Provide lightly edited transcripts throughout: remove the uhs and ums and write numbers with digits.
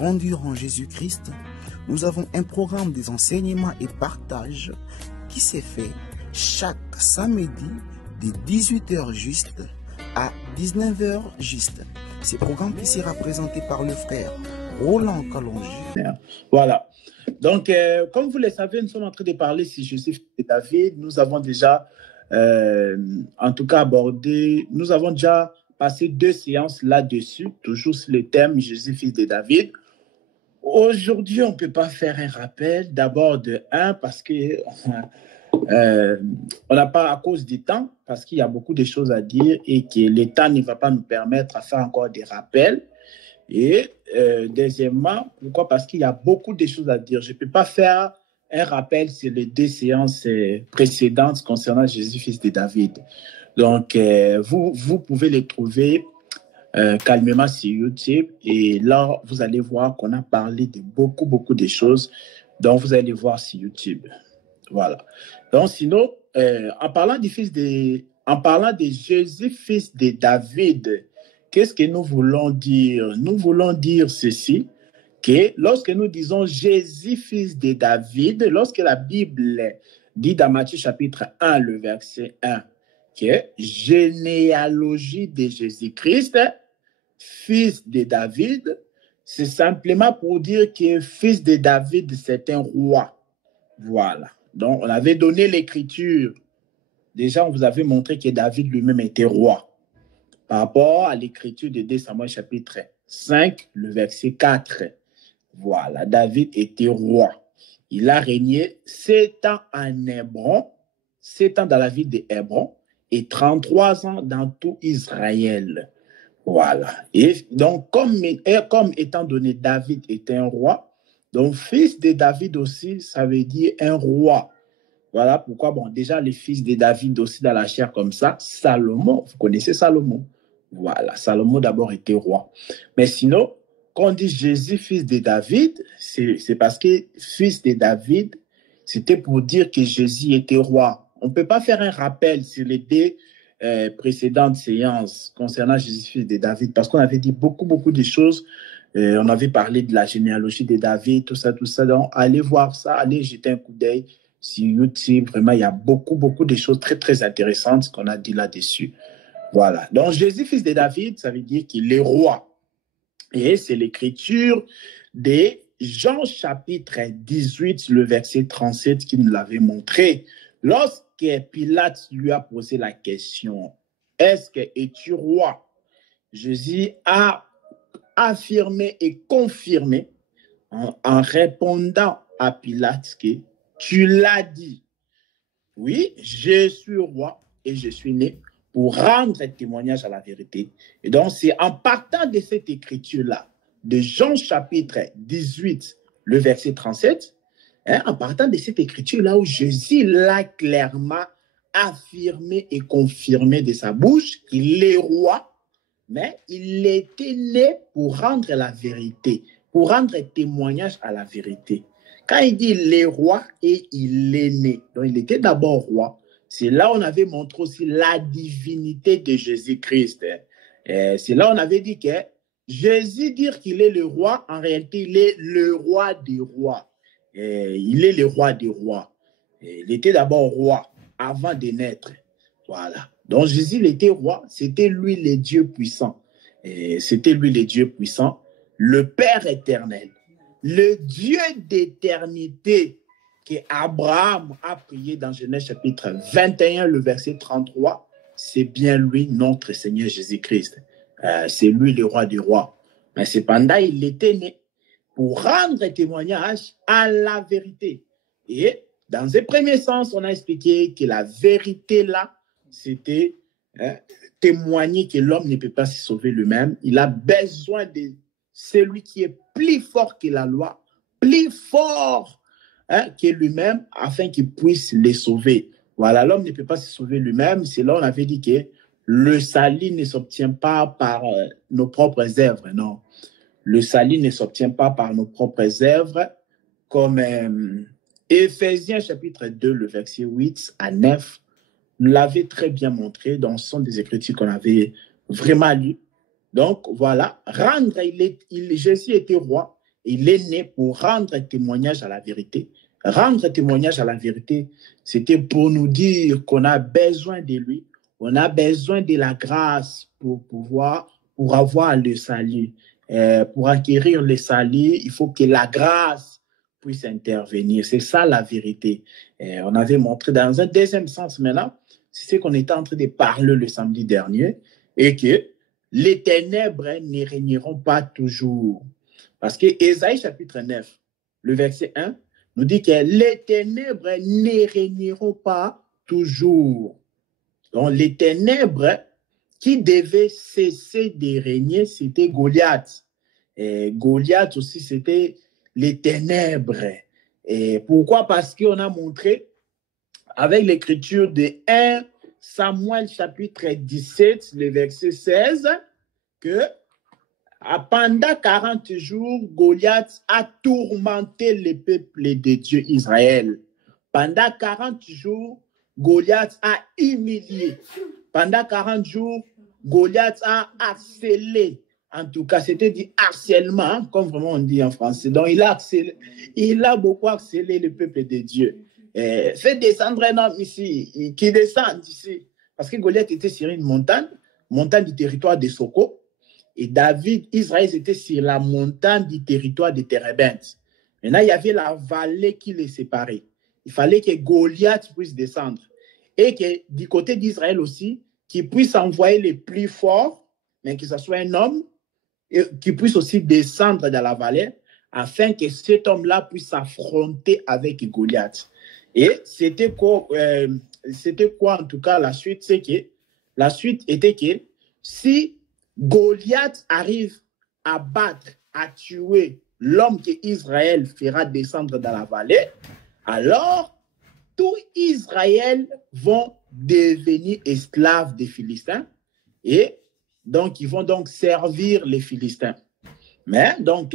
Grandeur en Jésus-Christ, nous avons un programme des enseignements et partages qui s'est fait chaque samedi de 18h juste à 19h juste. Ce programme qui sera présenté par le frère Roland Kalonji. Voilà. Donc, comme vous le savez, nous sommes en train de parler sur Jésus et David. Nous avons déjà, en tout cas, nous avons déjà passé 2 séances là-dessus, toujours sur le thème Jésus, fils de David. Aujourd'hui, on ne peut pas faire un rappel. D'abord, parce que on n'a pas, à cause du temps, parce qu'il y a beaucoup de choses à dire et que le temps ne va pas nous permettre à faire encore des rappels. Et deuxièmement, pourquoi? Parce qu'il y a beaucoup de choses à dire. Je ne peux pas faire un rappel sur les 2 séances précédentes concernant Jésus, fils de David. Donc, vous pouvez les trouver calmement sur YouTube. Et là, vous allez voir qu'on a parlé de beaucoup de choses. Donc, vous allez voir sur YouTube. Voilà. Donc, sinon, en parlant de Jésus, fils de David, qu'est-ce que nous voulons dire? Nous voulons dire ceci, que lorsque nous disons Jésus, fils de David, lorsque la Bible dit dans Matthieu chapitre 1, le verset 1, que généalogie de Jésus-Christ, fils de David, c'est simplement pour dire que fils de David, c'est un roi. Voilà. Donc, on avait donné l'écriture. Déjà, on vous avait montré que David lui-même était roi. Par rapport à l'écriture de 2 Samuel chapitre 5, le verset 4. Voilà, David était roi. Il a régné 7 ans en Hébron, 7 ans dans la ville de Hébron et 33 ans dans tout Israël. Voilà. Et donc, comme étant donné David était un roi, donc fils de David aussi, ça veut dire un roi. Voilà pourquoi, déjà les fils de David aussi dans la chair comme ça, Salomon, vous connaissez Salomon. Voilà, Salomon d'abord était roi. Mais sinon, quand on dit Jésus, fils de David, c'est parce que fils de David, c'était pour dire que Jésus était roi. On ne peut pas faire un rappel sur les 2 précédentes séances concernant Jésus, fils de David, parce qu'on avait dit beaucoup de choses. On avait parlé de la généalogie de David, tout ça. Donc, allez voir ça, allez jeter un coup d'œil sur YouTube. Vraiment, il y a beaucoup de choses très intéressantes qu'on a dit là-dessus. Voilà. Donc, Jésus, fils de David, ça veut dire qu'il est roi. Et c'est l'écriture de Jean chapitre 18, le verset 37 qui nous l'avait montré. Lorsque Pilate lui a posé la question, « Est-ce que es-tu roi ?» Jésus a affirmé et confirmé en répondant à Pilate que « Tu l'as dit. Oui, je suis roi et je suis né pour rendre témoignage à la vérité. » Et donc, c'est en partant de cette écriture-là, de Jean chapitre 18, le verset 37, en partant de cette écriture-là où Jésus l'a clairement affirmé et confirmé de sa bouche qu'il est roi, mais il était né pour rendre la vérité, pour rendre témoignage à la vérité. Quand il dit il est roi et il est né, donc il était d'abord roi. C'est là où on avait montré aussi la divinité de Jésus-Christ. C'est là où on avait dit que Jésus dire qu'il est le roi, en réalité, il est le roi des rois. Il est le roi des rois. Il était d'abord roi avant de naître. Voilà. Donc Jésus, il était roi. C'était lui le Dieu puissant. C'était lui le Dieu puissant, le Père éternel, le Dieu d'éternité que Abraham a prié dans Genèse chapitre 21, le verset 33. C'est bien lui, notre Seigneur Jésus-Christ. C'est lui le roi des rois. Mais cependant, il était né pour rendre témoignage à la vérité. Et dans un premier sens, on a expliqué que la vérité là, c'était témoigner que l'homme ne peut pas se sauver lui-même. Il a besoin de celui qui est plus fort que la loi, plus fort que lui-même, afin qu'il puisse les sauver. Voilà, l'homme ne peut pas se sauver lui-même. C'est là on avait dit que le salut ne s'obtient pas par nos propres œuvres, non. Le salut ne s'obtient pas par nos propres œuvres, comme Éphésiens chapitre 2, le verset 8 à 9, nous l'avait très bien montré dans le son des Écritures qu'on avait vraiment lu. Donc, voilà, Jésus était roi il est né pour rendre témoignage à la vérité. Rendre témoignage à la vérité, c'était pour nous dire qu'on a besoin de lui, on a besoin de la grâce pour avoir le salut. Pour acquérir le salut, il faut que la grâce puisse intervenir. C'est ça la vérité. On avait montré dans un deuxième sens maintenant, c'est ce qu'on était en train de parler le samedi dernier, et que les ténèbres ne régneront pas toujours. Parce que Ésaïe chapitre 9, le verset 1, nous dit que les ténèbres ne régneront pas toujours. Donc, les ténèbres qui devaient cesser de régner, c'était Goliath. Et Goliath aussi, c'était les ténèbres. Et pourquoi? Parce qu'on a montré avec l'écriture de 1 Samuel chapitre 17, le verset 16, que pendant 40 jours, Goliath a tourmenté le peuple de Dieu Israël. Pendant 40 jours, Goliath a humilié. Pendant 40 jours, Goliath a harcelé. En tout cas, c'était du harcèlement, comme vraiment on dit en français. Donc, il a beaucoup harcelé le peuple de Dieu. Fait descendre un homme ici, qui descend ici. Parce que Goliath était sur une montagne du territoire de Soko. Et David, Israël, était sur la montagne du territoire de Térébinthe. Maintenant, il y avait la vallée qui les séparait. Il fallait que Goliath puisse descendre. Et que du côté d'Israël aussi, qu'il puisse envoyer les plus forts, mais que ce soit un homme, et qui puisse aussi descendre dans la vallée, afin que cet homme-là puisse s'affronter avec Goliath. Et c'était quoi en tout cas la suite? C'est que la suite était que si Goliath arrive à battre, à tuer l'homme que Israël fera descendre dans la vallée, alors tout Israël vont devenir esclaves des Philistins et donc ils vont donc servir les Philistins. Mais donc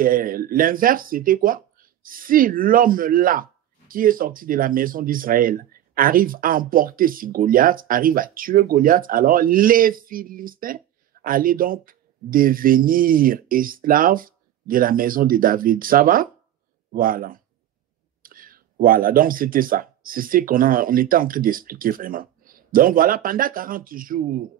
l'inverse c'était quoi? Si l'homme-là qui est sorti de la maison d'Israël arrive à emporter sur Goliath, arrive à tuer Goliath, alors les Philistins allaient donc devenir esclaves de la maison de David. Ça va? Voilà. Voilà, donc c'était ça. C'est ce qu'on était en train d'expliquer vraiment. Donc voilà, pendant 40 jours,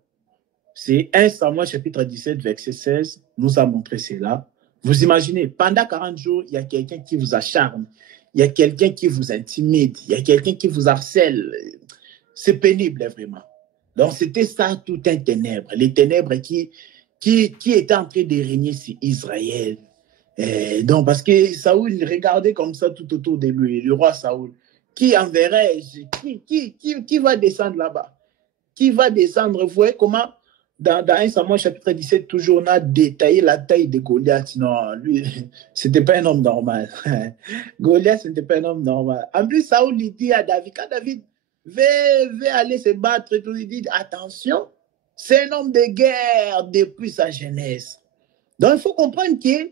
c'est 1 Samuel chapitre 17, verset 16, nous a montré cela. Vous imaginez, pendant 40 jours, il y a quelqu'un qui vous acharne, il y a quelqu'un qui vous intimide, il y a quelqu'un qui vous harcèle. C'est pénible, vraiment. Donc c'était ça, tout un ténèbre. Les ténèbres qui étaient en train de régner sur Israël. Donc, parce que Saoul regardait comme ça tout autour de lui, le roi Saoul. Qui enverrai-je? Qui va descendre là-bas? Qui va descendre? Vous voyez comment, dans 1 Samuel chapitre 17, toujours on a détaillé la taille de Goliath. Non, lui, c'était pas un homme normal. Goliath, c'était pas un homme normal. En plus, Saoul il dit à David, quand David veut aller se battre, il dit, attention, c'est un homme de guerre depuis sa jeunesse. Donc, il faut comprendre que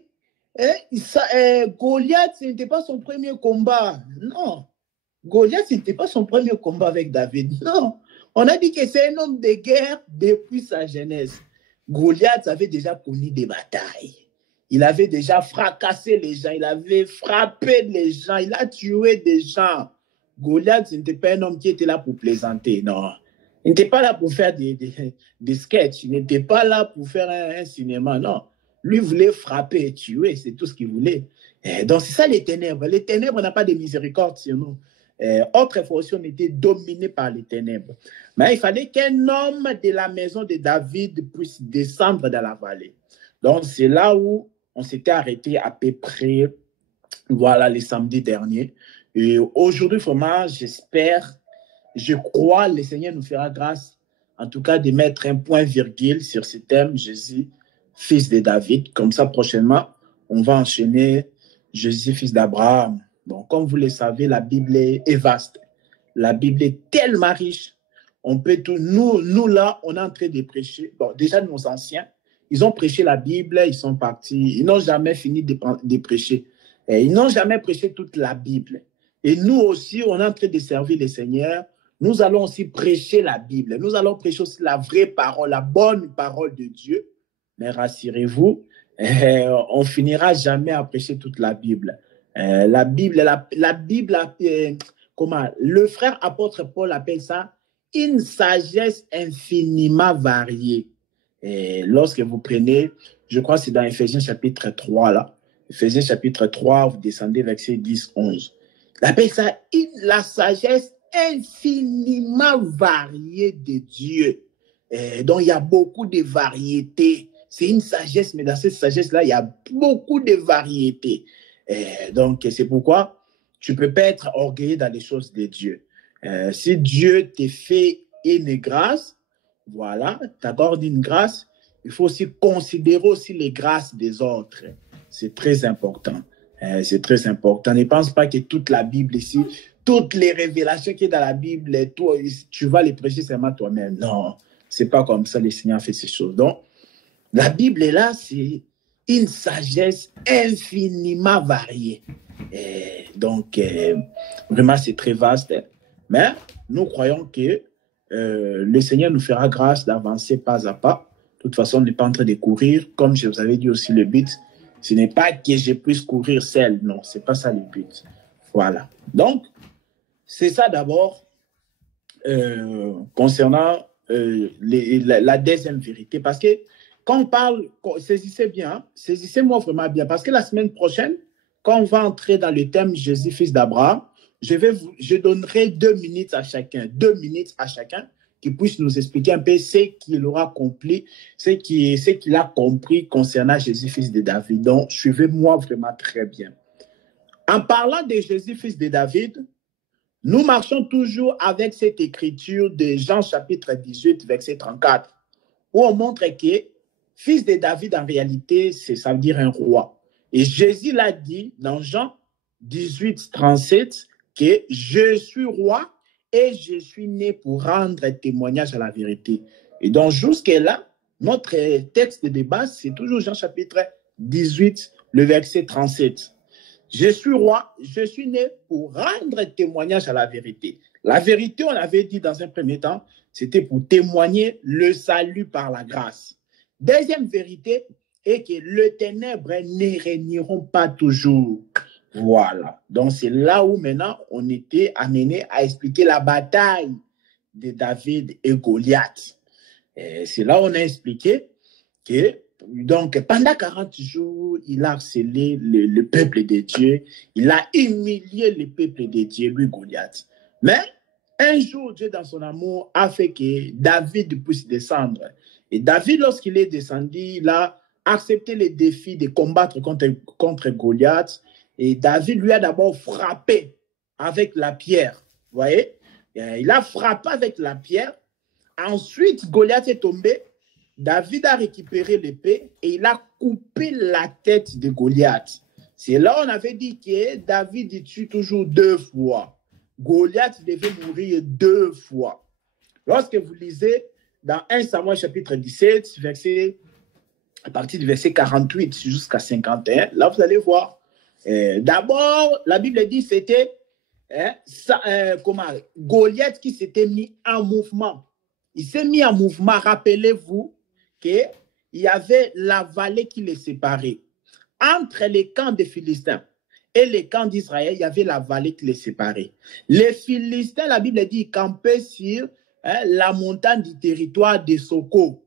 Goliath, ce n'était pas son premier combat. Non. Goliath, ce n'était pas son premier combat avec David. Non. On a dit que c'est un homme de guerre depuis sa jeunesse. Goliath avait déjà connu des batailles. Il avait déjà fracassé les gens. Il avait frappé les gens. Il a tué des gens. Goliath, ce n'était pas un homme qui était là pour plaisanter. Non. Il n'était pas là pour faire des sketchs. Il n'était pas là pour faire un cinéma. Non. Lui voulait frapper et tuer, c'est tout ce qu'il voulait. Donc, c'est ça les ténèbres. Les ténèbres n'ont pas de miséricorde sur nous. Autrefois aussi, on était dominé par les ténèbres. Mais il fallait qu'un homme de la maison de David puisse descendre dans la vallée. Donc, c'est là où on s'était arrêté à peu près, voilà, les samedis derniers. Et aujourd'hui, vraiment, j'espère, je crois, le Seigneur nous fera grâce, en tout cas, de mettre un point-virgule sur ce thème, Jésus, fils de David. Comme ça, prochainement, on va enchaîner Jésus, fils d'Abraham. Bon, comme vous le savez, la Bible est vaste. La Bible est tellement riche. On peut tout. Nous là, on est en train de prêcher. Bon, déjà, nos anciens, ils ont prêché la Bible, ils sont partis. Ils n'ont jamais fini de prêcher. Et ils n'ont jamais prêché toute la Bible. Et nous aussi, on est en train de servir le Seigneur. Nous allons aussi prêcher la Bible. Nous allons prêcher aussi la vraie parole, la bonne parole de Dieu. Mais rassurez-vous, on finira jamais à prêcher toute la Bible. La Bible, comment le frère apôtre Paul appelle ça une sagesse infiniment variée. Et lorsque vous prenez, je crois que c'est dans Éphésiens chapitre 3, là, Éphésiens chapitre 3, vous descendez verset 10, 11. Il appelle ça la sagesse infiniment variée de Dieu. Donc, il y a beaucoup de variétés. C'est une sagesse, mais dans cette sagesse-là, il y a beaucoup de variétés. Donc, c'est pourquoi tu ne peux pas être orgueilleux dans les choses de Dieu. Si Dieu t'a fait une grâce, voilà, t'accorde une grâce, il faut aussi considérer aussi les grâces des autres. C'est très important. C'est très important. Ne pense pas que toute la Bible ici, toutes les révélations qui sont dans la Bible, toi, tu vas les prêcher seulement toi-même. Non, c'est pas comme ça le Seigneur fait ces choses. Donc, la Bible est là, c'est une sagesse infiniment variée. Donc, vraiment, c'est très vaste. Mais nous croyons que le Seigneur nous fera grâce d'avancer pas à pas. De toute façon, on n'est pas en train de courir. Comme je vous avais dit aussi, le but, ce n'est pas que je puisse courir seul. Non, ce n'est pas ça le but. Voilà. Donc, c'est ça d'abord concernant la deuxième vérité. Parce que quand on parle, saisissez bien, hein, saisissez-moi vraiment bien. Parce que la semaine prochaine, quand on va entrer dans le thème Jésus, fils d'Abraham, je donnerai 2 minutes à chacun, 2 minutes à chacun qui puisse nous expliquer un peu ce qu'il aura accompli, ce qu'il a compris concernant Jésus, fils de David. Donc, suivez-moi vraiment très bien. En parlant de Jésus, fils de David, nous marchons toujours avec cette écriture de Jean chapitre 18, verset 34, où on montre que fils de David, en réalité, ça veut dire un roi. Et Jésus l'a dit dans Jean 18, 37, que je suis roi et je suis né pour rendre témoignage à la vérité. Et donc, jusque-là, notre texte de base, c'est toujours Jean chapitre 18, le verset 37. Je suis roi, je suis né pour rendre témoignage à la vérité. La vérité, on avait dit dans un premier temps, c'était pour témoigner le salut par la grâce. Deuxième vérité est que le ténèbre ne régneront pas toujours. Voilà. Donc, c'est là où maintenant on était amené à expliquer la bataille de David et Goliath. Et c'est là où on a expliqué que donc, pendant 40 jours, il a harcelé le peuple de Dieu. Il a humilié le peuple de Dieu, lui, Goliath. Mais un jour, Dieu, dans son amour, a fait que David puisse descendre. Et David, lorsqu'il est descendu, il a accepté le défi de combattre contre Goliath. Et David lui a d'abord frappé avec la pierre. Vous voyez? Il a frappé avec la pierre. Ensuite, Goliath est tombé. David a récupéré l'épée et il a coupé la tête de Goliath. C'est là où on avait dit que David tue toujours 2 fois. Goliath devait mourir 2 fois. Lorsque vous lisez dans 1 Samuel chapitre 17, à partir du verset 48 jusqu'à 51, là vous allez voir. D'abord, la Bible dit que c'était Goliath qui s'était mis en mouvement. Il s'est mis en mouvement. Rappelez-vous qu'il y avait la vallée qui les séparait. Entre les camps des Philistins et les camps d'Israël, il y avait la vallée qui les séparait. Les Philistins, la Bible dit, campaient sur la montagne du territoire de Soko.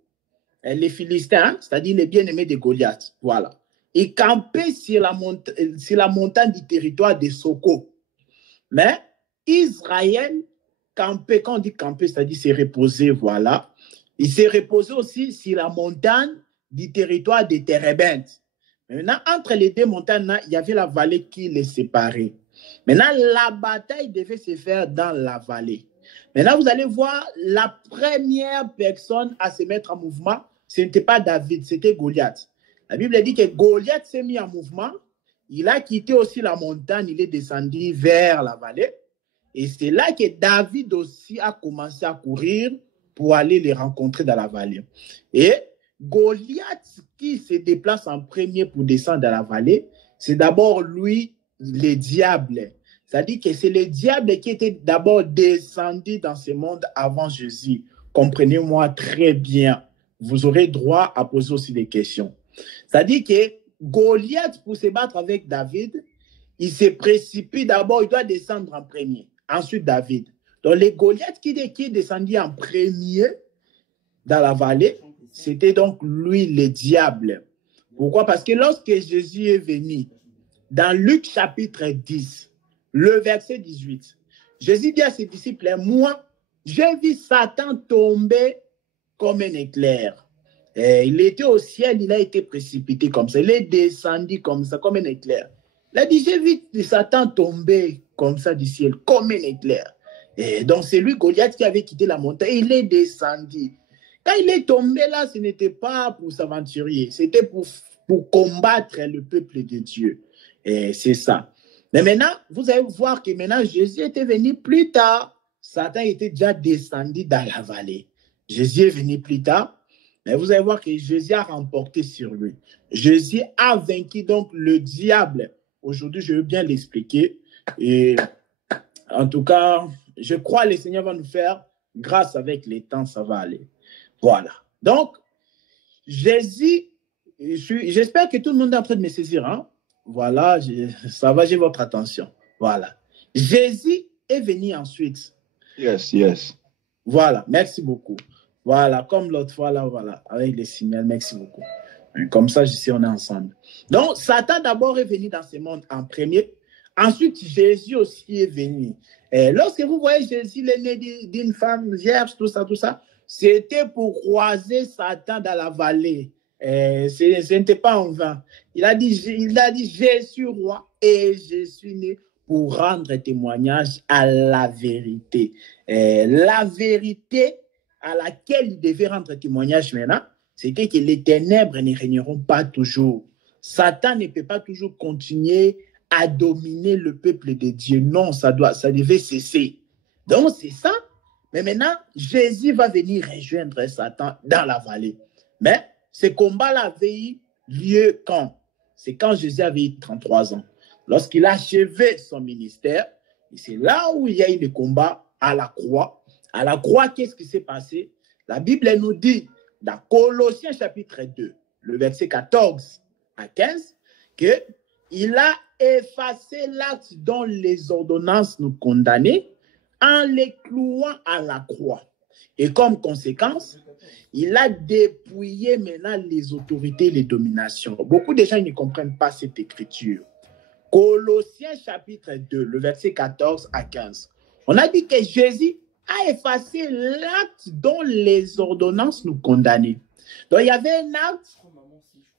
Les Philistins, c'est-à-dire les bien-aimés de Goliath, voilà. Ils campaient sur la montagne du territoire de Soko. Mais Israël campait, quand on dit camper, c'est-à-dire s'est reposé, voilà. Il s'est reposé aussi sur la montagne du territoire de Térébenthe. Maintenant, entre les 2 montagnes, il y avait la vallée qui les séparait. Maintenant, la bataille devait se faire dans la vallée. Maintenant, vous allez voir, la première personne à se mettre en mouvement, ce n'était pas David, c'était Goliath. La Bible dit que Goliath s'est mis en mouvement. Il a quitté aussi la montagne, il est descendu vers la vallée. Et c'est là que David aussi a commencé à courir pour aller les rencontrer dans la vallée. Et Goliath, qui se déplace en premier pour descendre dans la vallée, c'est d'abord lui, le diable. C'est-à-dire que c'est le diable qui était d'abord descendu dans ce monde avant Jésus. Comprenez-moi très bien. Vous aurez droit à poser aussi des questions. C'est-à-dire que Goliath, pour se battre avec David, il se précipite d'abord, il doit descendre en premier. Ensuite, David. Donc, les Goliath qui est descendu en premier dans la vallée, c'était donc lui, le diable. Pourquoi? Parce que lorsque Jésus est venu, dans Luc chapitre 10, le verset 18, Jésus dit à ses disciples, moi, j'ai vu Satan tomber comme un éclair. Et il était au ciel, il a été précipité comme ça. Il est descendu comme ça, comme un éclair. Il a dit, j'ai vu Satan tomber comme ça du ciel, comme un éclair. Et donc, c'est lui, Goliath, qui avait quitté la montagne. Il est descendu. Quand il est tombé là, ce n'était pas pour s'aventurer. C'était pour combattre le peuple de Dieu. Et c'est ça. Mais maintenant, vous allez voir que maintenant, Jésus était venu plus tard. Satan était déjà descendu dans la vallée. Jésus est venu plus tard. Mais vous allez voir que Jésus a remporté sur lui. Jésus a vaincu donc le diable. Aujourd'hui, je veux bien l'expliquer. Et en tout cas, je crois que le Seigneur va nous faire grâce avec les temps, ça va aller. Voilà. Donc, Jésus, j'espère que tout le monde est en train de me saisir. Hein? Voilà, ça va, j'ai votre attention. Voilà. Jésus est venu ensuite. Yes. Voilà, merci beaucoup. Voilà, comme l'autre fois, là, voilà, avec les signaux, merci beaucoup. Comme ça, je sais, on est ensemble. Donc, Satan d'abord est venu dans ce monde en premier. Ensuite, Jésus aussi est venu. Et lorsque vous voyez Jésus, il est né d'une femme vierge, tout ça, c'était pour croiser Satan dans la vallée. Ce n'était pas en vain. Il a dit, je suis roi et je suis né pour rendre témoignage à la vérité. La vérité à laquelle il devait rendre témoignage maintenant, c'était que les ténèbres ne régneront pas toujours. Satan ne peut pas toujours continuer à dominer le peuple de Dieu. Non, ça devait cesser. Donc, c'est ça. Mais maintenant, Jésus va venir rejoindre Satan dans la vallée. Mais ce combat-là avait eu lieu quand? C'est quand Jésus avait eu 33 ans. Lorsqu'il a achevé son ministère, et c'est là où il y a eu le combat à la croix. À la croix, qu'est-ce qui s'est passé? La Bible nous dit, dans Colossiens chapitre 2, le verset 14 à 15, qu'il a effacé l'acte dont les ordonnances nous condamnaient en les clouant à la croix. Et comme conséquence, il a dépouillé maintenant les autorités et les dominations. Beaucoup de gens ne comprennent pas cette écriture. Colossiens chapitre 2, le verset 14 à 15. On a dit que Jésus a effacé l'acte dont les ordonnances nous condamnaient. Donc, il y avait un acte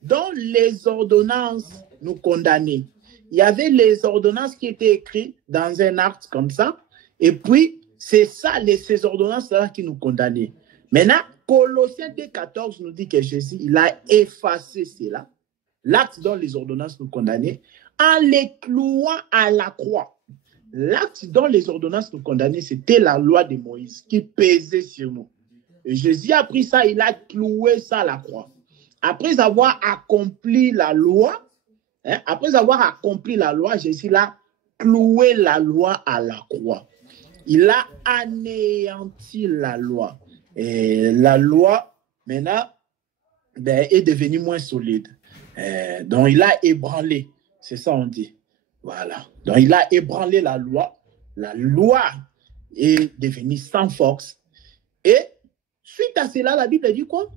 dont les ordonnances nous condamnaient. Il y avait les ordonnances qui étaient écrites dans un acte comme ça. Et puis, c'est ça, ces ordonnances-là qui nous condamnaient. Maintenant, Colossiens 2,14 nous dit que Jésus, il a effacé cela, l'acte dont les ordonnances nous condamnaient, en les clouant à la croix. L'acte dont les ordonnances nous condamnaient, c'était la loi de Moïse qui pesait sur nous. Et Jésus a pris ça, il a cloué ça à la croix. Après avoir accompli la loi, Jésus a cloué la loi à la croix. Il a anéanti la loi. Et la loi, maintenant, est devenue moins solide. Donc, il a ébranlé. C'est ça on dit. Voilà. Donc, il a ébranlé la loi. La loi est devenue sans force. Et suite à cela, la Bible dit quoi?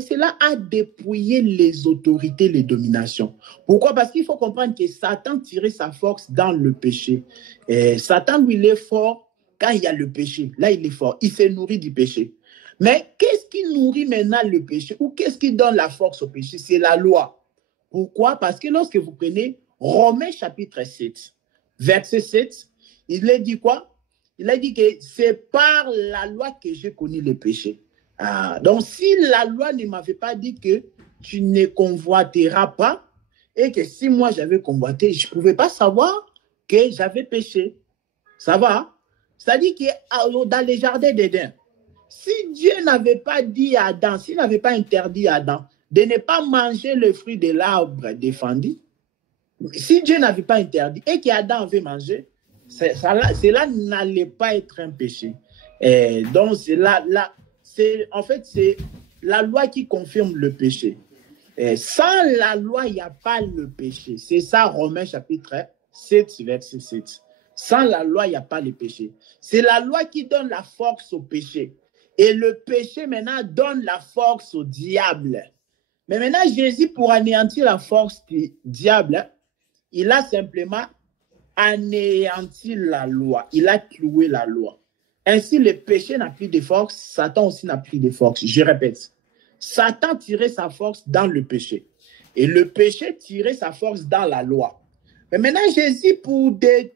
Cela a dépouillé les autorités, les dominations. Pourquoi? Parce qu'il faut comprendre que Satan tirait sa force dans le péché. Et Satan, lui, il est fort quand il y a le péché. Là, il est fort. Il se nourrit du péché. Mais qu'est-ce qui nourrit maintenant le péché? Ou qu'est-ce qui donne la force au péché? C'est la loi. Pourquoi? Parce que lorsque vous prenez Romains chapitre 7, verset 7, il a dit quoi? Il a dit que c'est par la loi que j'ai connu le péché. Donc, si la loi ne m'avait pas dit que tu ne convoiteras pas, et que si moi j'avais convoité, je ne pouvais pas savoir que j'avais péché. Ça va? C'est-à-dire que dans les jardins d'Éden, si Dieu n'avait pas dit à Adam, s'il n'avait pas interdit à Adam de ne pas manger le fruit de l'arbre défendu, si Dieu n'avait pas interdit et qu'Adam avait mangé, cela n'allait pas être un péché. Et donc, c'est la loi qui confirme le péché. Sans la loi, il n'y a pas le péché. C'est ça, Romains chapitre 7, verset 7. Sans la loi, il n'y a pas le péché. C'est la loi qui donne la force au péché. Et le péché, maintenant, donne la force au diable. Mais maintenant, Jésus, pour anéantir la force du diable, il a simplement anéanti la loi. Il a cloué la loi. Ainsi, le péché n'a plus de force, Satan aussi n'a plus de force. Je répète, Satan tirait sa force dans le péché. Et le péché tirait sa force dans la loi. Mais maintenant, Jésus, pour détruire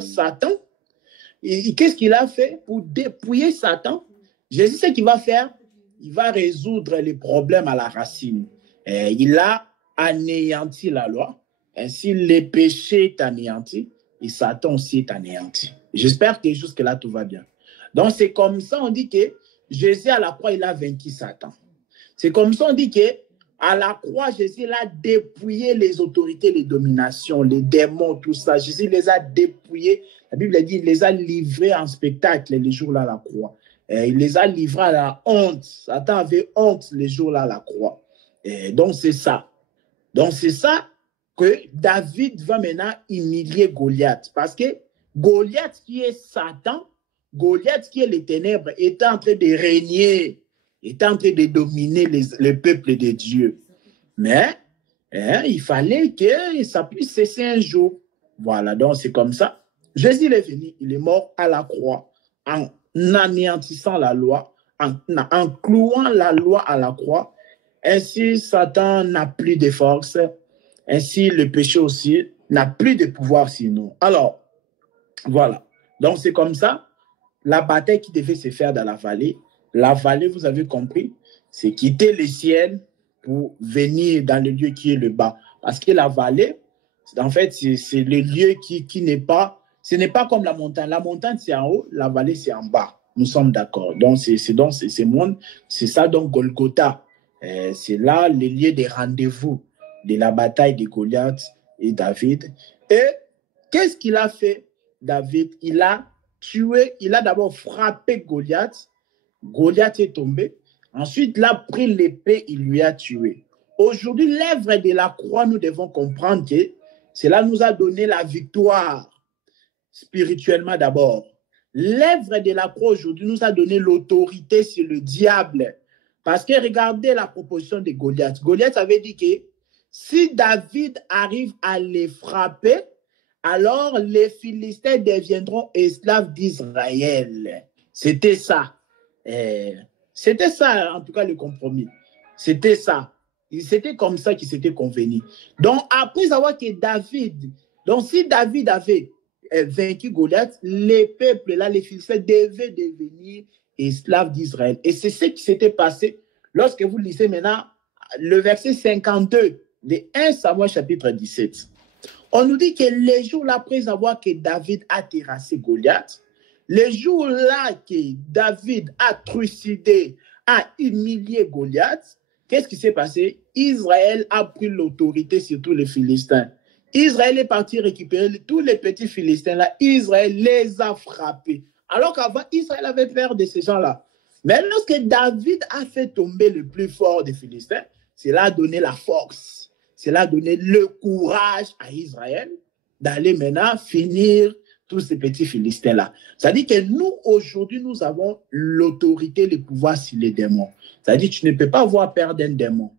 Satan, qu'est-ce qu'il a fait pour dépouiller Satan? Jésus, ce qu'il va faire, il va résoudre les problèmes à la racine. Il a anéanti la loi. Ainsi, le péché est anéanti et Satan aussi est anéanti. J'espère que jusque-là, tout va bien. Donc, c'est comme ça, on dit que Jésus, à la croix, il a vaincu Satan. C'est comme ça, on dit que à la croix, Jésus il a dépouillé les autorités, les dominations, les démons, tout ça. Jésus les a dépouillés. La Bible dit qu'il les a livrés en spectacle les jours-là à la croix. Il les a livrés à la honte. Satan avait honte les jours-là à la croix. Donc, c'est ça. Donc, c'est ça que David va maintenant humilier Goliath. Parce que Goliath, qui est Satan, Goliath, qui est les ténèbres, est en train de régner, est en train de dominer le peuple de Dieu. Mais il fallait que ça puisse cesser un jour. Voilà, donc c'est comme ça. Jésus est venu, il est mort à la croix en anéantissant la loi, en clouant la loi à la croix. Ainsi, Satan n'a plus de force. Ainsi, le péché aussi n'a plus de pouvoir sur nous. Alors, voilà. Donc, c'est comme ça. La bataille qui devait se faire dans la vallée, vous avez compris, c'est quitter le ciel pour venir dans le lieu qui est le bas. Parce que la vallée, en fait, c'est le lieu qui n'est pas, ce n'est pas comme la montagne. La montagne, c'est en haut, la vallée, c'est en bas. Nous sommes d'accord. Donc, c'est ça, donc, Golgotha. C'est là le lieu des rendez-vous de la bataille de Goliath et David. Et qu'est-ce qu'il a fait, David? Il a d'abord frappé Goliath. Goliath est tombé. Ensuite, il a pris l'épée, il lui a tué. Aujourd'hui, l'œuvre de la croix, nous devons comprendre que cela nous a donné la victoire spirituellement d'abord. L'œuvre de la croix aujourd'hui nous a donné l'autorité sur le diable. Parce que regardez la proposition de Goliath. Goliath avait dit que si David arrive à les frapper, alors les Philistins deviendront esclaves d'Israël. C'était ça. C'était ça, en tout cas, le compromis. C'était ça. C'était comme ça qu'il s'était convenu. Donc, après avoir que si David avait vaincu Goliath, les peuples, là, les Philistins devaient devenir esclaves d'Israël. Et c'est ce qui s'était passé lorsque vous lisez maintenant le verset 52 de 1 Samuel chapitre 17. On nous dit que les jours-là, après avoir que David a terrassé Goliath, les jours-là que David a trucidé, a humilié Goliath, qu'est-ce qui s'est passé? Israël a pris l'autorité sur tous les Philistins. Israël est parti récupérer tous les petits Philistins là. Israël les a frappés. Alors qu'avant, Israël avait peur de ces gens-là. Mais lorsque David a fait tomber le plus fort des Philistins, cela a donné la force. Cela a donné le courage à Israël d'aller maintenant finir tous ces petits Philistins-là. C'est-à-dire que nous, aujourd'hui, nous avons l'autorité, le pouvoir sur les démons. C'est-à-dire que tu ne peux pas avoir peur d'un démon.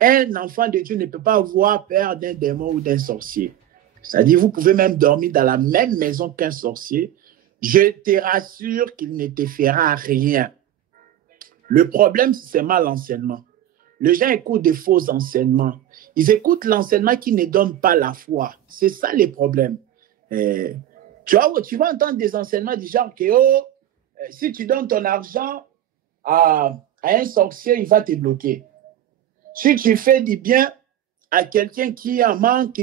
Un enfant de Dieu ne peut pas avoir peur d'un démon ou d'un sorcier. C'est-à-dire vous pouvez même dormir dans la même maison qu'un sorcier. Je te rassure qu'il ne te fera rien. Le problème, c'est seulement l'enseignement. Les gens écoutent des faux enseignements. Ils écoutent l'enseignement qui ne donne pas la foi. C'est ça le problème. Tu vas entendre des enseignements du genre que si tu donnes ton argent à un sorcier, il va te bloquer. Si tu fais du bien à quelqu'un qui en manque,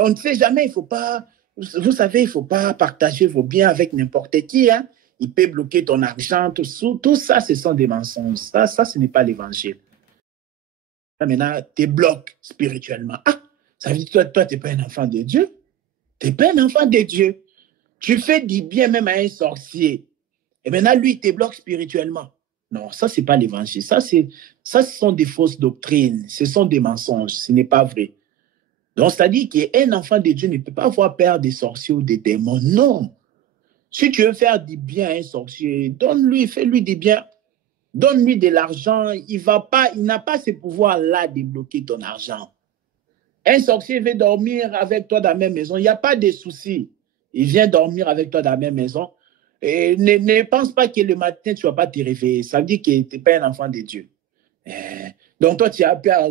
on ne sait jamais, il faut pas, vous savez, il ne faut pas partager vos biens avec n'importe qui. Hein. Il peut bloquer ton argent, tout ça, ce sont des mensonges. Ça, ce n'est pas l'évangile. Maintenant, tu bloques spirituellement. Ah, ça veut dire que toi, tu n'es pas un enfant de Dieu. Tu n'es pas un enfant de Dieu. Tu fais du bien même à un sorcier. Et maintenant, lui, il te bloque spirituellement. Non, ça, ce n'est pas l'évangile. Ça, ce sont des fausses doctrines. Ce sont des mensonges. Ce n'est pas vrai. Donc, c'est-à-dire qu'un enfant de Dieu ne peut pas avoir peur des sorciers ou des démons. Non. Si tu veux faire du bien à un sorcier, donne-lui, fais-lui du bien. Donne-lui de l'argent. Il n'a pas ce pouvoir-là de bloquer ton argent. Un sorcier veut dormir avec toi dans la même maison. Il n'y a pas de souci. Il vient dormir avec toi dans la même maison. Et ne pense pas que le matin, tu ne vas pas te réveiller. Ça veut dire que tu n'es pas un enfant de Dieu. Donc, toi, tu as peur.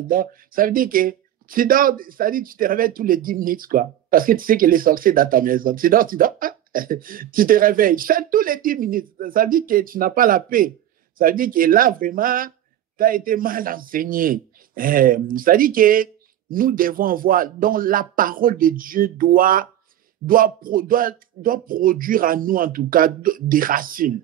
Ça veut dire que tu dors, ça veut dire que tu te réveilles tous les 10 minutes, quoi. Parce que tu sais que les sorciers dans ta maison. Tu dors, tu te réveilles. Chaque tous les 10 minutes. Ça veut dire que tu n'as pas la paix. Ça veut dire que là, vraiment, tu as été mal enseigné. Ça veut dire que nous devons avoir, donc la parole de Dieu doit produire en nous, en tout cas, des racines.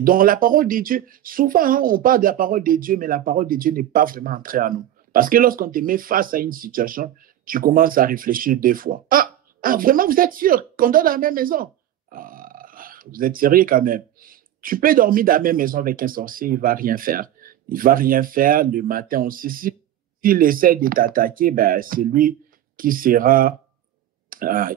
Donc, la parole de Dieu, souvent, on parle de la parole de Dieu, mais la parole de Dieu n'est pas vraiment entrée en nous. Parce que lorsqu'on te met face à une situation, tu commences à réfléchir 2 fois. Ah, vraiment, vous êtes sûr qu'on dort dans la même maison? Vous êtes sérieux quand même. Tu peux dormir dans la même maison avec un sorcier, il ne va rien faire. Il ne va rien faire le matin aussi. S'il essaie de t'attaquer, c'est lui qui sera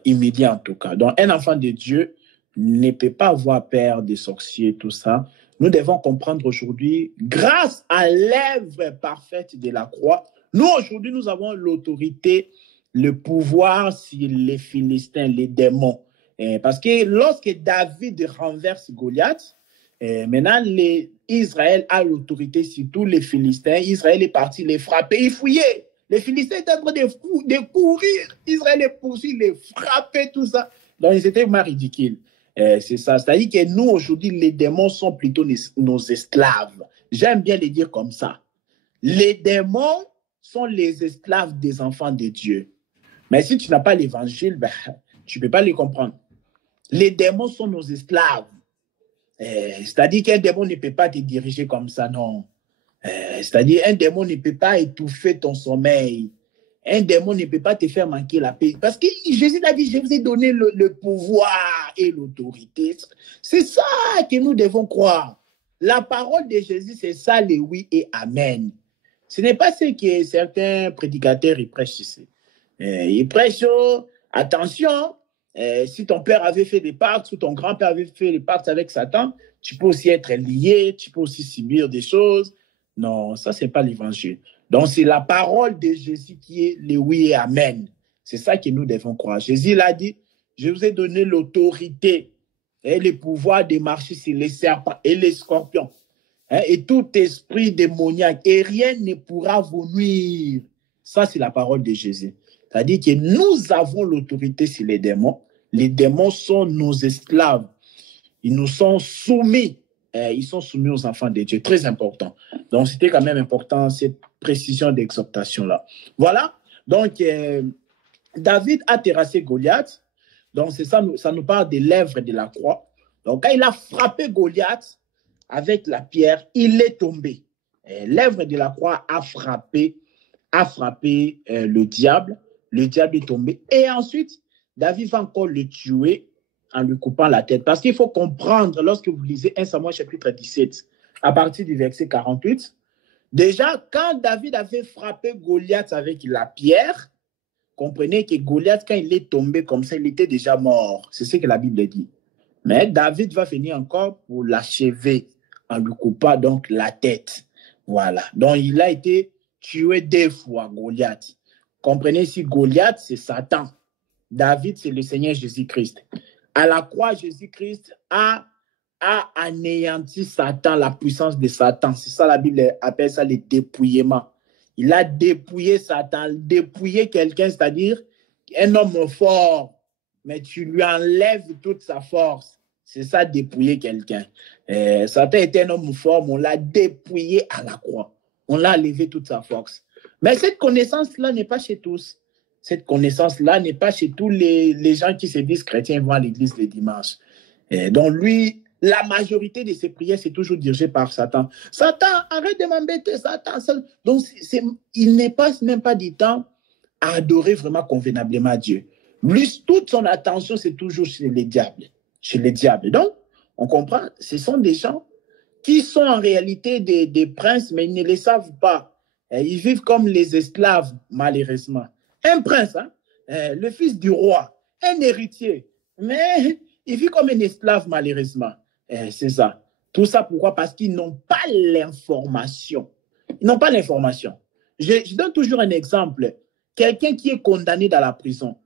immédiat en tout cas. Donc, un enfant de Dieu ne peut pas avoir peur des sorciers, tout ça. Nous devons comprendre aujourd'hui, grâce à l'œuvre parfaite de la croix, nous aujourd'hui, nous avons l'autorité, le pouvoir sur les Philistins, les démons. Parce que lorsque David renverse Goliath, maintenant, Israël a l'autorité sur tous les Philistins. Israël est parti les frapper, il fouillait. Les Philistins étaient en train de courir. Israël les poursuit, les frapper, tout ça. Donc, c'était vraiment ridicule. C'est ça. C'est-à-dire que nous, aujourd'hui, les démons sont plutôt nos esclaves. J'aime bien les dire comme ça. Les démons sont les esclaves des enfants de Dieu. Mais si tu n'as pas l'évangile, tu ne peux pas les comprendre. Les démons sont nos esclaves. C'est-à-dire qu'un démon ne peut pas te diriger comme ça, non. C'est-à-dire un démon ne peut pas étouffer ton sommeil. Un démon ne peut pas te faire manquer la paix. Parce que Jésus a dit, je vous ai donné le pouvoir et l'autorité. C'est ça que nous devons croire. La parole de Jésus, c'est ça, le oui et amen. Ce n'est pas ce que certains prédicateurs ils prêchent ici. Ils prêchent, attention, si ton père avait fait des pactes, ou ton grand-père avait fait des pactes avec Satan, tu peux aussi être lié, tu peux aussi subir des choses. Non, ça, ce n'est pas l'évangile. Donc, c'est la parole de Jésus qui est le oui et amen. C'est ça que nous devons croire. Jésus l'a dit, je vous ai donné l'autorité et le pouvoir de marcher sur les serpents et les scorpions. Et tout esprit démoniaque, et rien ne pourra vous nuire. Ça, c'est la parole de Jésus. C'est-à-dire que nous avons l'autorité sur les démons. Les démons sont nos esclaves. Ils nous sont soumis. Ils sont soumis aux enfants de Dieu. Très important. Donc, c'était quand même important, cette précision d'exhortation-là. Voilà. Donc, David a terrassé Goliath. Donc, c'est ça, ça nous parle des lèvres de la croix. Donc, quand il a frappé Goliath avec la pierre, il est tombé. L'œuvre de la croix a frappé le diable. Le diable est tombé. Et ensuite, David va encore le tuer en lui coupant la tête. Parce qu'il faut comprendre, lorsque vous lisez 1 Samuel chapitre 17, à partir du verset 48, déjà, quand David avait frappé Goliath avec la pierre, comprenez que Goliath, quand il est tombé comme ça, il était déjà mort. C'est ce que la Bible dit. Mais David va venir encore pour l'achever en lui coupant donc la tête. Voilà. Donc, il a été tué 2 fois, Goliath. Comprenez, si Goliath, c'est Satan. David, c'est le Seigneur Jésus-Christ. À la croix, Jésus-Christ a anéanti Satan, la puissance de Satan. C'est ça, la Bible appelle ça le dépouillement. Il a dépouillé Satan, dépouillé quelqu'un, c'est-à-dire un homme fort, mais tu lui enlèves toute sa force. C'est ça, dépouiller quelqu'un. Satan était un homme fort, mais on l'a dépouillé à la croix. On l'a enlevé toute sa force. Mais cette connaissance-là n'est pas chez tous. Cette connaissance-là n'est pas chez tous les gens qui se disent chrétiens et vont à l'église le dimanche. Donc lui, la majorité de ses prières, c'est toujours dirigé par Satan. Satan, arrête de m'embêter, Satan. Donc il ne passe même pas du temps à adorer vraiment convenablement Dieu. Lui, toute son attention, c'est toujours chez les diables. Chez les diables. Donc, on comprend, ce sont des gens qui sont en réalité des princes, mais ils ne le savent pas. Ils vivent comme les esclaves, malheureusement. Un prince, hein, le fils du roi, un héritier, mais il vit comme un esclave, malheureusement. C'est ça. Tout ça, pourquoi? Parce qu'ils n'ont pas l'information. Ils n'ont pas l'information. Je donne toujours un exemple. Quelqu'un qui est condamné dans la prison.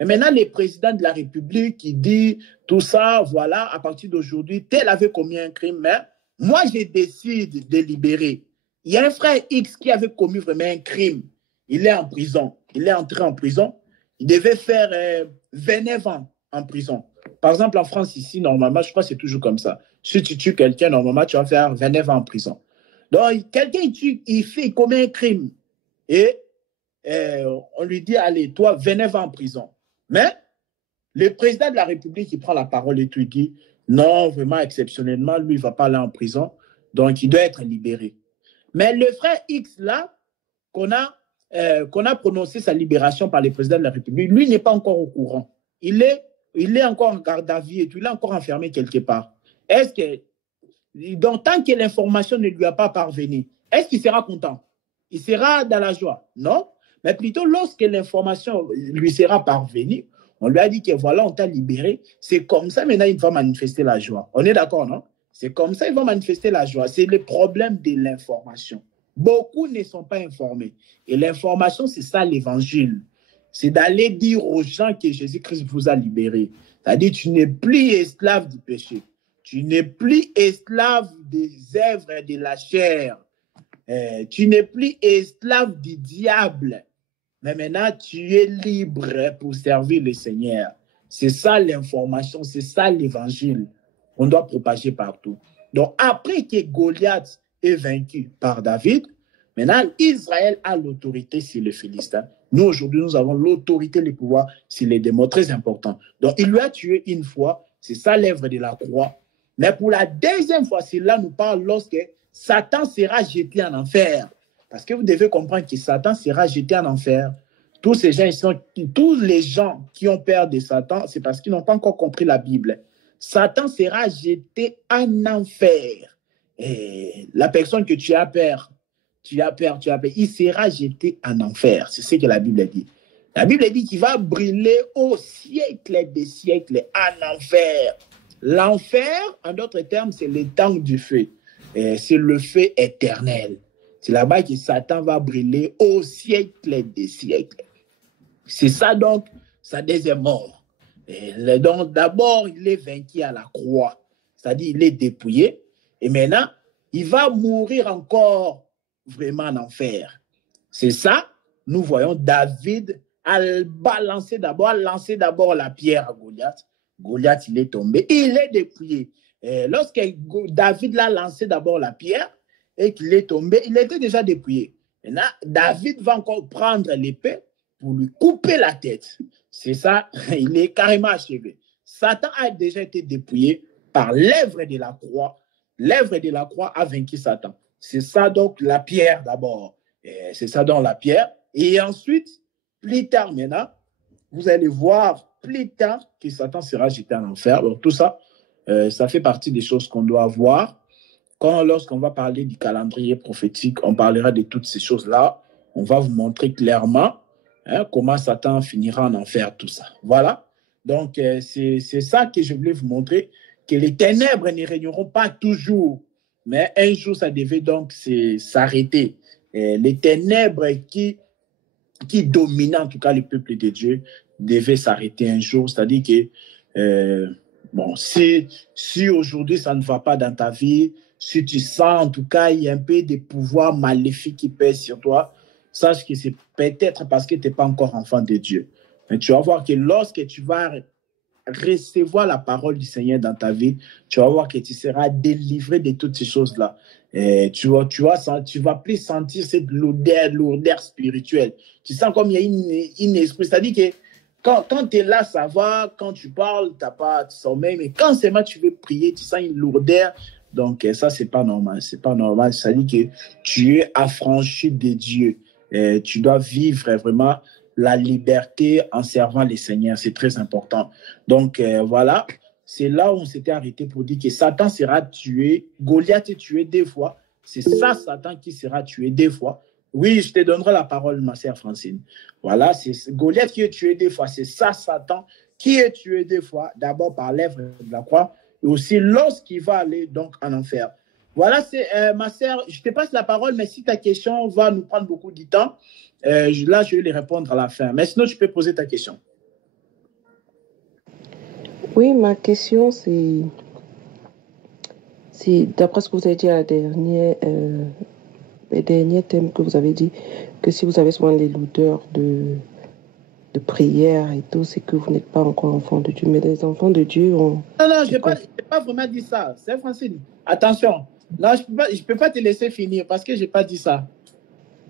Et maintenant, le président de la République qui dit tout ça, voilà, à partir d'aujourd'hui, tel avait commis un crime, mais moi, je décide de libérer. Il y a un frère X qui avait commis vraiment un crime. Il est en prison. Il est entré en prison. Il devait faire 29 ans en prison. Par exemple, en France, ici, normalement, je crois que c'est toujours comme ça. Si tu tues quelqu'un, normalement, tu vas faire 29 ans en prison. Donc, quelqu'un, il commet un crime. Et on lui dit, allez, toi, 29 ans en prison. Mais le président de la République, il prend la parole et tout, il dit, non, vraiment, exceptionnellement, lui, il ne va pas aller en prison. Donc, il doit être libéré. Mais le frère X, là, qu'on a prononcé sa libération par le président de la République, lui n'est pas encore au courant. Il est encore en garde à vue et tout, il est encore enfermé quelque part. Est-ce que, donc, tant que l'information ne lui a pas parvenu, est-ce qu'il sera content? Il sera dans la joie? Non. Mais plutôt, lorsque l'information lui sera parvenue, on lui a dit que voilà, on t'a libéré. C'est comme ça, maintenant, il va manifester la joie. On est d'accord, non? C'est comme ça, il va manifester la joie. C'est le problème de l'information. Beaucoup ne sont pas informés. Et l'information, c'est ça l'évangile. C'est d'aller dire aux gens que Jésus-Christ vous a libéré. C'est-à-dire, tu n'es plus esclave du péché. Tu n'es plus esclave des œuvres de la chair. Tu n'es plus esclave du diable. Mais maintenant, tu es libre pour servir le Seigneur. C'est ça l'information, c'est ça l'évangile. On doit propager partout. Donc, après que Goliath est vaincu par David, maintenant, Israël a l'autorité sur les Philistins. Nous, aujourd'hui, nous avons l'autorité, le pouvoir sur les démons, très important. Donc, il lui a tué une fois, c'est ça l'œuvre de la croix. Mais pour la deuxième fois, c'est là nous parle lorsque Satan sera jeté en enfer. Parce que vous devez comprendre que Satan sera jeté en enfer. Tous les gens qui ont peur de Satan, c'est parce qu'ils n'ont pas encore compris la Bible. Satan sera jeté en enfer. Et la personne que tu as peur, il sera jeté en enfer. C'est ce que la Bible dit. La Bible dit qu'il va brûler au siècle des siècles en enfer. L'enfer, en d'autres termes, c'est le temps du feu. C'est le feu éternel. C'est là-bas que Satan va brûler au siècle des siècles. C'est ça donc, sa deuxième mort. Donc d'abord, il est vaincu à la croix. C'est-à-dire, il est dépouillé. Et maintenant, il va mourir encore vraiment en enfer. C'est ça, nous voyons David a lancé d'abord la pierre à Goliath. Goliath, il est tombé. Il est dépouillé. Lorsque David l'a lancé d'abord la pierre et qu'il est tombé, il était déjà dépouillé. Maintenant, David va encore prendre l'épée pour lui couper la tête. C'est ça, il est carrément achevé. Satan a déjà été dépouillé par l'œuvre de la croix. L'œuvre de la croix a vaincu Satan. C'est ça donc la pierre d'abord. C'est ça donc la pierre. Et ensuite, plus tard maintenant, vous allez voir plus tard que Satan sera jeté en enfer. Donc tout ça, ça fait partie des choses qu'on doit voir. Lorsqu'on va parler du calendrier prophétique, on parlera de toutes ces choses-là. On va vous montrer clairement comment Satan finira en enfer, tout ça. Voilà. Donc, c'est ça que je voulais vous montrer, que les ténèbres ne régneront pas toujours, mais un jour, ça devait donc s'arrêter. Les ténèbres qui dominaient en tout cas le peuple de Dieu devaient s'arrêter un jour. C'est-à-dire que, si aujourd'hui, ça ne va pas dans ta vie, si tu sens en tout cas, il y a un peu de pouvoir maléfique qui pèse sur toi, sache que c'est peut-être parce que tu n'es pas encore enfant de Dieu. Mais tu vas voir que lorsque tu vas recevoir la parole du Seigneur dans ta vie, tu vas voir que tu seras délivré de toutes ces choses-là. Tu vas plus sentir cette lourdeur spirituelle. Tu sens comme il y a une esprit. C'est-à-dire que quand tu es là, ça va. Quand tu parles, tu n'as pas de sommeil. Mais quand seulement tu veux prier, tu sens une lourdeur. Donc, ça, c'est pas normal. C'est pas normal. C'est-à-dire que tu es affranchi de Dieu. Tu dois vivre vraiment la liberté en servant les Seigneurs. C'est très important. Donc, voilà. c'est là où on s'était arrêté pour dire que Satan sera tué, Goliath est tué 2 fois. C'est ça, Satan, qui sera tué 2 fois. Oui, je te donnerai la parole, ma sœur Francine. Voilà, c'est Goliath qui est tué 2 fois. C'est ça, Satan, qui est tué 2 fois. D'abord par l'œuvre de la croix, et aussi lorsqu'il va aller donc en enfer. Voilà, c'est ma sœur, je te passe la parole, mais si ta question va nous prendre beaucoup de temps, là, je vais les répondre à la fin. Mais sinon, tu peux poser ta question. Oui, ma question, c'est d'après ce que vous avez dit à la dernière, les derniers thèmes que vous avez dit, que si vous avez souvent les lourdeurs de prière et tout, c'est que vous n'êtes pas encore enfant de Dieu. Mais les enfants de Dieu ont... Non, je n'ai pas vraiment dit ça. C'est Francine. Attention. Là, je peux pas te laisser finir parce que je n'ai pas dit ça.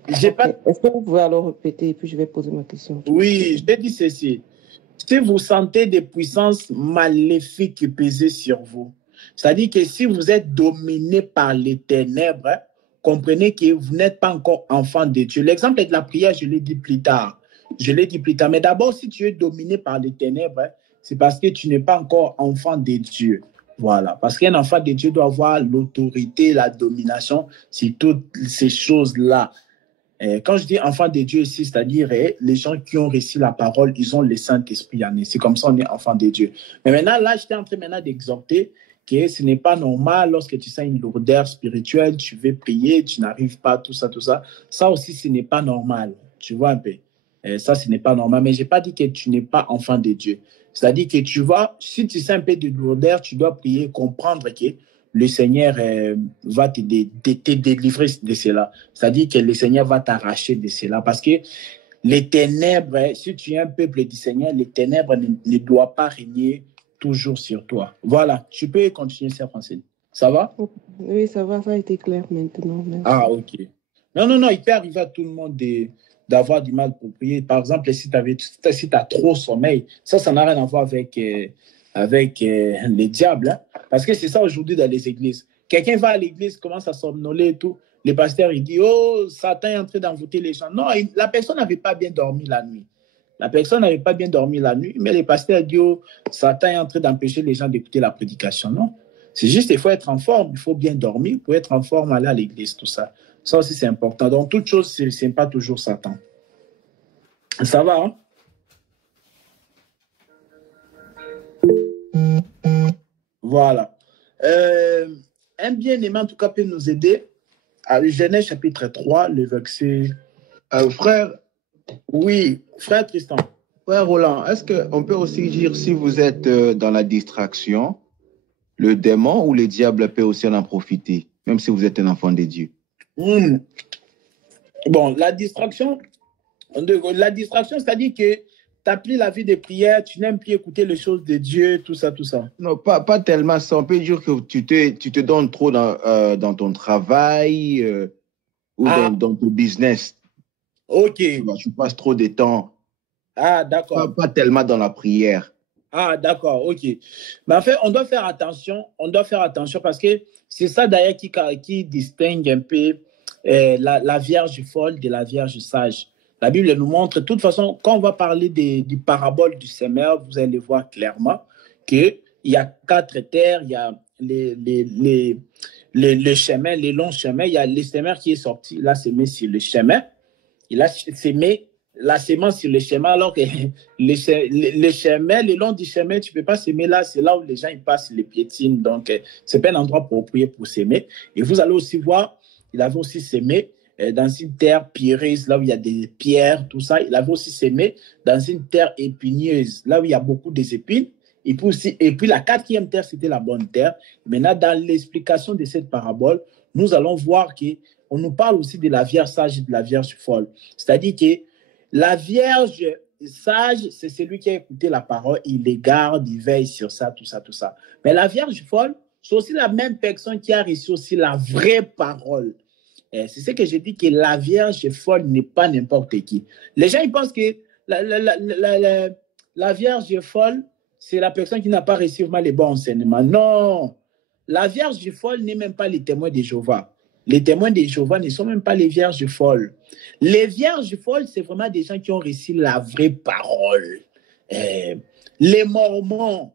Est-ce que vous pouvez alors répéter et puis je vais poser ma question? Oui, je dis ceci. Si vous sentez des puissances maléfiques peser sur vous, c'est-à-dire que si vous êtes dominé par les ténèbres, comprenez que vous n'êtes pas encore enfant de Dieu. L'exemple de la prière, je l'ai dit plus tard. Mais d'abord, si tu es dominé par les ténèbres, c'est parce que tu n'es pas encore enfant de Dieu. Voilà. Parce qu'un enfant de Dieu doit avoir l'autorité, la domination sur toutes ces choses-là. Quand je dis enfant de Dieu ici, c'est-à-dire les gens qui ont reçu la parole, ils ont le Saint-Esprit en eux. C'est comme ça on est enfant de Dieu. Mais maintenant, là, j'étais en train maintenant d'exhorter que ce n'est pas normal lorsque tu sens une lourdeur spirituelle, tu veux prier, tu n'arrives pas, tout ça. Ça aussi, ce n'est pas normal. Tu vois un peu. Ça, ce n'est pas normal. Mais je n'ai pas dit que tu n'es pas enfant de Dieu. C'est-à-dire que tu vas, si tu sens un peu de lourdeur, tu dois prier, comprendre que le Seigneur va te délivrer de cela. C'est-à-dire que le Seigneur va t'arracher de cela. Parce que les ténèbres, si tu es un peuple du Seigneur, les ténèbres ne doivent pas régner toujours sur toi. Voilà, tu peux continuer, Sœur Francine. Ça va? Oui, ça va, ça a été clair maintenant. Merci. Ah, ok. Non, il peut arriver à tout le monde d'avoir du mal pour prier. Par exemple, si tu as trop sommeil, ça n'a rien à voir avec les diables. Hein? Parce que c'est ça aujourd'hui dans les églises. Quelqu'un va à l'église, commence à somnoler et tout. Le pasteur, il dit, oh, Satan est en train d'envoûter les gens. Non, la personne n'avait pas bien dormi la nuit. Mais le pasteur dit, oh, Satan est en train d'empêcher les gens d'écouter la prédication. Non, c'est juste qu'il faut être en forme. Il faut bien dormir pour être en forme, aller à l'église, tout ça. Ça aussi, c'est important. Donc, toute chose, ce n'est pas toujours Satan. Ça va, hein? Voilà. Un bien-aimé, en tout cas, peut nous aider à Genèse chapitre 3, le verset... frère. Oui, frère Tristan. Frère Roland, est-ce qu'on peut aussi dire si vous êtes dans la distraction, le démon ou le diable peut aussi en profiter, même si vous êtes un enfant de Dieu? Bon, la distraction, c'est-à-dire que tu n'as plus la vie de prière, tu n'aimes plus écouter les choses de Dieu, tout ça. Non, pas tellement ça. On peut dire que tu te donnes trop dans ton travail ou dans ton business. Ok. Tu passes trop de temps. Ah, d'accord. Pas tellement dans la prière. Ah, d'accord, ok. Mais en fait, on doit faire attention parce que c'est ça d'ailleurs qui distingue un peu la Vierge folle de la Vierge sage. La Bible nous montre, de toute façon, quand on va parler du parabole du semeur, vous allez voir clairement qu'il y a 4 terres, il y a les chemins, les longs chemins, il y a le semeur qui est sorti, il a semé sur le chemin, il a semé la semence sur le chemin, alors que le chemin, le long du chemin, tu ne peux pas semer là, c'est là où les gens ils passent, les piétinent, donc ce n'est pas un endroit approprié pour semer. Et vous allez aussi voir, il avait aussi semé dans une terre pierreuse, là où il y a des pierres, tout ça. Il avait aussi semé dans une terre épineuse, là où il y a beaucoup d'épines. Et puis la 4e terre, c'était la bonne terre. Maintenant, dans l'explication de cette parabole, nous allons voir qu'on nous parle aussi de la Vierge sage et de la Vierge folle. C'est-à-dire que la Vierge sage, c'est celui qui a écouté la parole, il les garde, il veille sur ça, tout ça. Mais la Vierge folle, c'est aussi la même personne qui a reçu aussi la vraie parole. C'est ce que je dis, que la Vierge folle n'est pas n'importe qui. Les gens ils pensent que la Vierge folle, c'est la personne qui n'a pas reçu les bons enseignements. Non, la Vierge folle n'est même pas les témoins de Jéhovah. Les témoins de Jéhovah ne sont même pas les vierges folles. Les vierges folles, c'est vraiment des gens qui ont reçu la vraie parole. Les Mormons,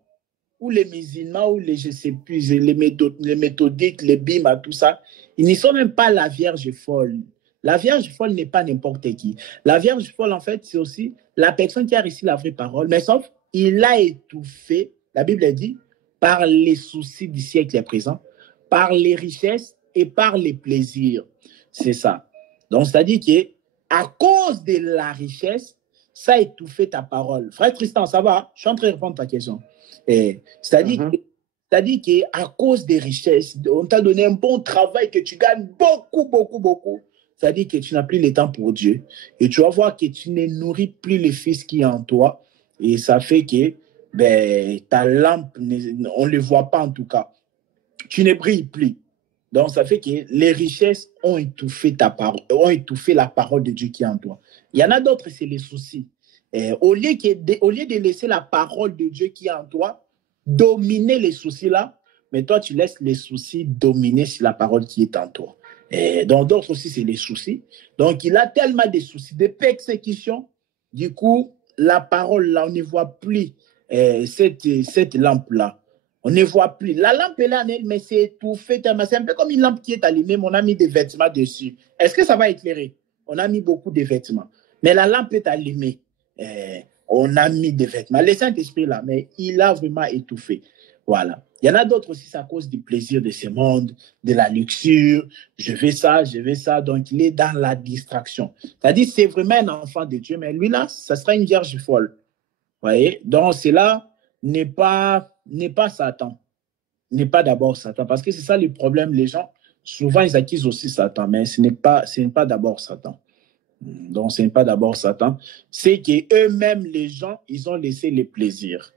ou les musulmans, ou les, je sais plus, les méthodiques, les BIMA, tout ça, ils ne sont même pas la Vierge folle. La Vierge folle n'est pas n'importe qui. La Vierge folle, en fait, c'est aussi la personne qui a reçu la vraie parole, mais sauf, il a étouffé, la Bible dit, par les soucis du siècle présent, par les richesses et par les plaisirs. C'est ça. Donc, c'est-à-dire qu'à cause de la richesse, ça a étouffé ta parole. Frère Tristan, ça va? Je suis en train de répondre à ta question. C'est-à-dire qu'à cause des richesses, on t'a donné un bon travail, que tu gagnes beaucoup. C'est-à-dire que tu n'as plus le temps pour Dieu. Et tu vas voir que tu ne nourris plus le Fils qui est en toi. Et ça fait que ta lampe, on ne le voit pas en tout cas. Tu ne brilles plus. Donc, ça fait que les richesses ont étouffé ta parole, ont étouffé la parole de Dieu qui est en toi. Il y en a d'autres, c'est les soucis. Au lieu de laisser la parole de Dieu qui est en toi dominer les soucis là, mais toi, tu laisses les soucis dominer sur la parole qui est en toi. Donc, d'autres aussi, c'est les soucis. Donc, il a tellement de soucis, de persécutions. Du coup, la parole là, on ne voit plus cette lampe-là. On ne voit plus. La lampe est là, mais c'est étouffé. C'est un peu comme une lampe qui est allumée, mais on a mis des vêtements dessus. Est-ce que ça va éclairer? On a mis beaucoup de vêtements. Mais la lampe est allumée. On a mis des vêtements. Le Saint-Esprit là, mais il a vraiment étouffé. Voilà. Il y en a d'autres aussi, c'est à cause du plaisir de ce monde, de la luxure. Je veux ça. Donc, il est dans la distraction. C'est-à-dire, c'est vraiment un enfant de Dieu, mais lui là, ça sera une vierge folle. Vous voyez? Donc, cela n'est pas Satan. N'est pas d'abord Satan. Parce que c'est ça le problème. Les gens, souvent, ils accusent aussi Satan, mais ce n'est pas d'abord Satan. Donc, ce n'est pas d'abord Satan. C'est qu'eux-mêmes, les gens, ils ont laissé les plaisirs.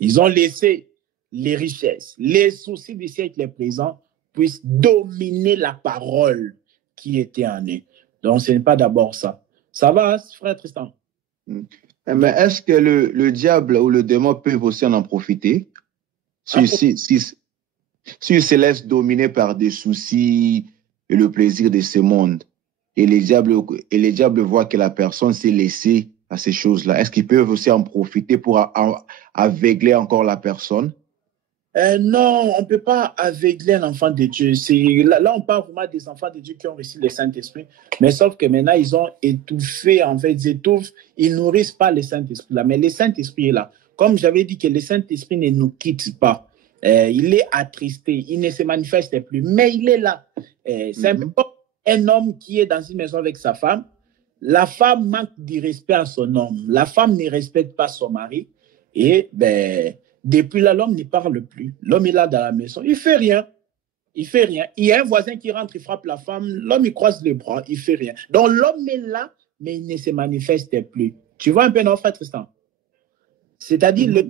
Ils ont laissé les richesses, les soucis du siècle présent puissent dominer la parole qui était en eux. Donc, ce n'est pas d'abord ça. Ça va, frère Tristan? Mais est-ce que le diable ou le démon peuvent aussi en profiter s'il se laisse dominer par des soucis et le plaisir de ce monde, et les diables voient que la personne s'est laissée à ces choses-là, est-ce qu'ils peuvent aussi en profiter pour aveugler encore la personne? Non, on ne peut pas aveugler un enfant de Dieu. Là, on parle vraiment des enfants de Dieu qui ont reçu le Saint-Esprit, mais sauf que maintenant, ils ont étouffé, en fait, ils nourrissent pas le Saint-Esprit là, mais le Saint-Esprit est là. Comme j'avais dit que le Saint-Esprit ne nous quitte pas. Il est attristé, il ne se manifeste plus, mais il est là. C'est un peu comme un homme qui est dans une maison avec sa femme. La femme manque du respect à son homme. La femme ne respecte pas son mari. Et depuis là, l'homme ne parle plus. L'homme est là dans la maison. Il ne fait rien. Il y a un voisin qui rentre, il frappe la femme. L'homme, il croise les bras. Il ne fait rien. Donc, l'homme est là, mais il ne se manifeste plus. Tu vois un peu, non, frère Tristan? C'est-à-dire,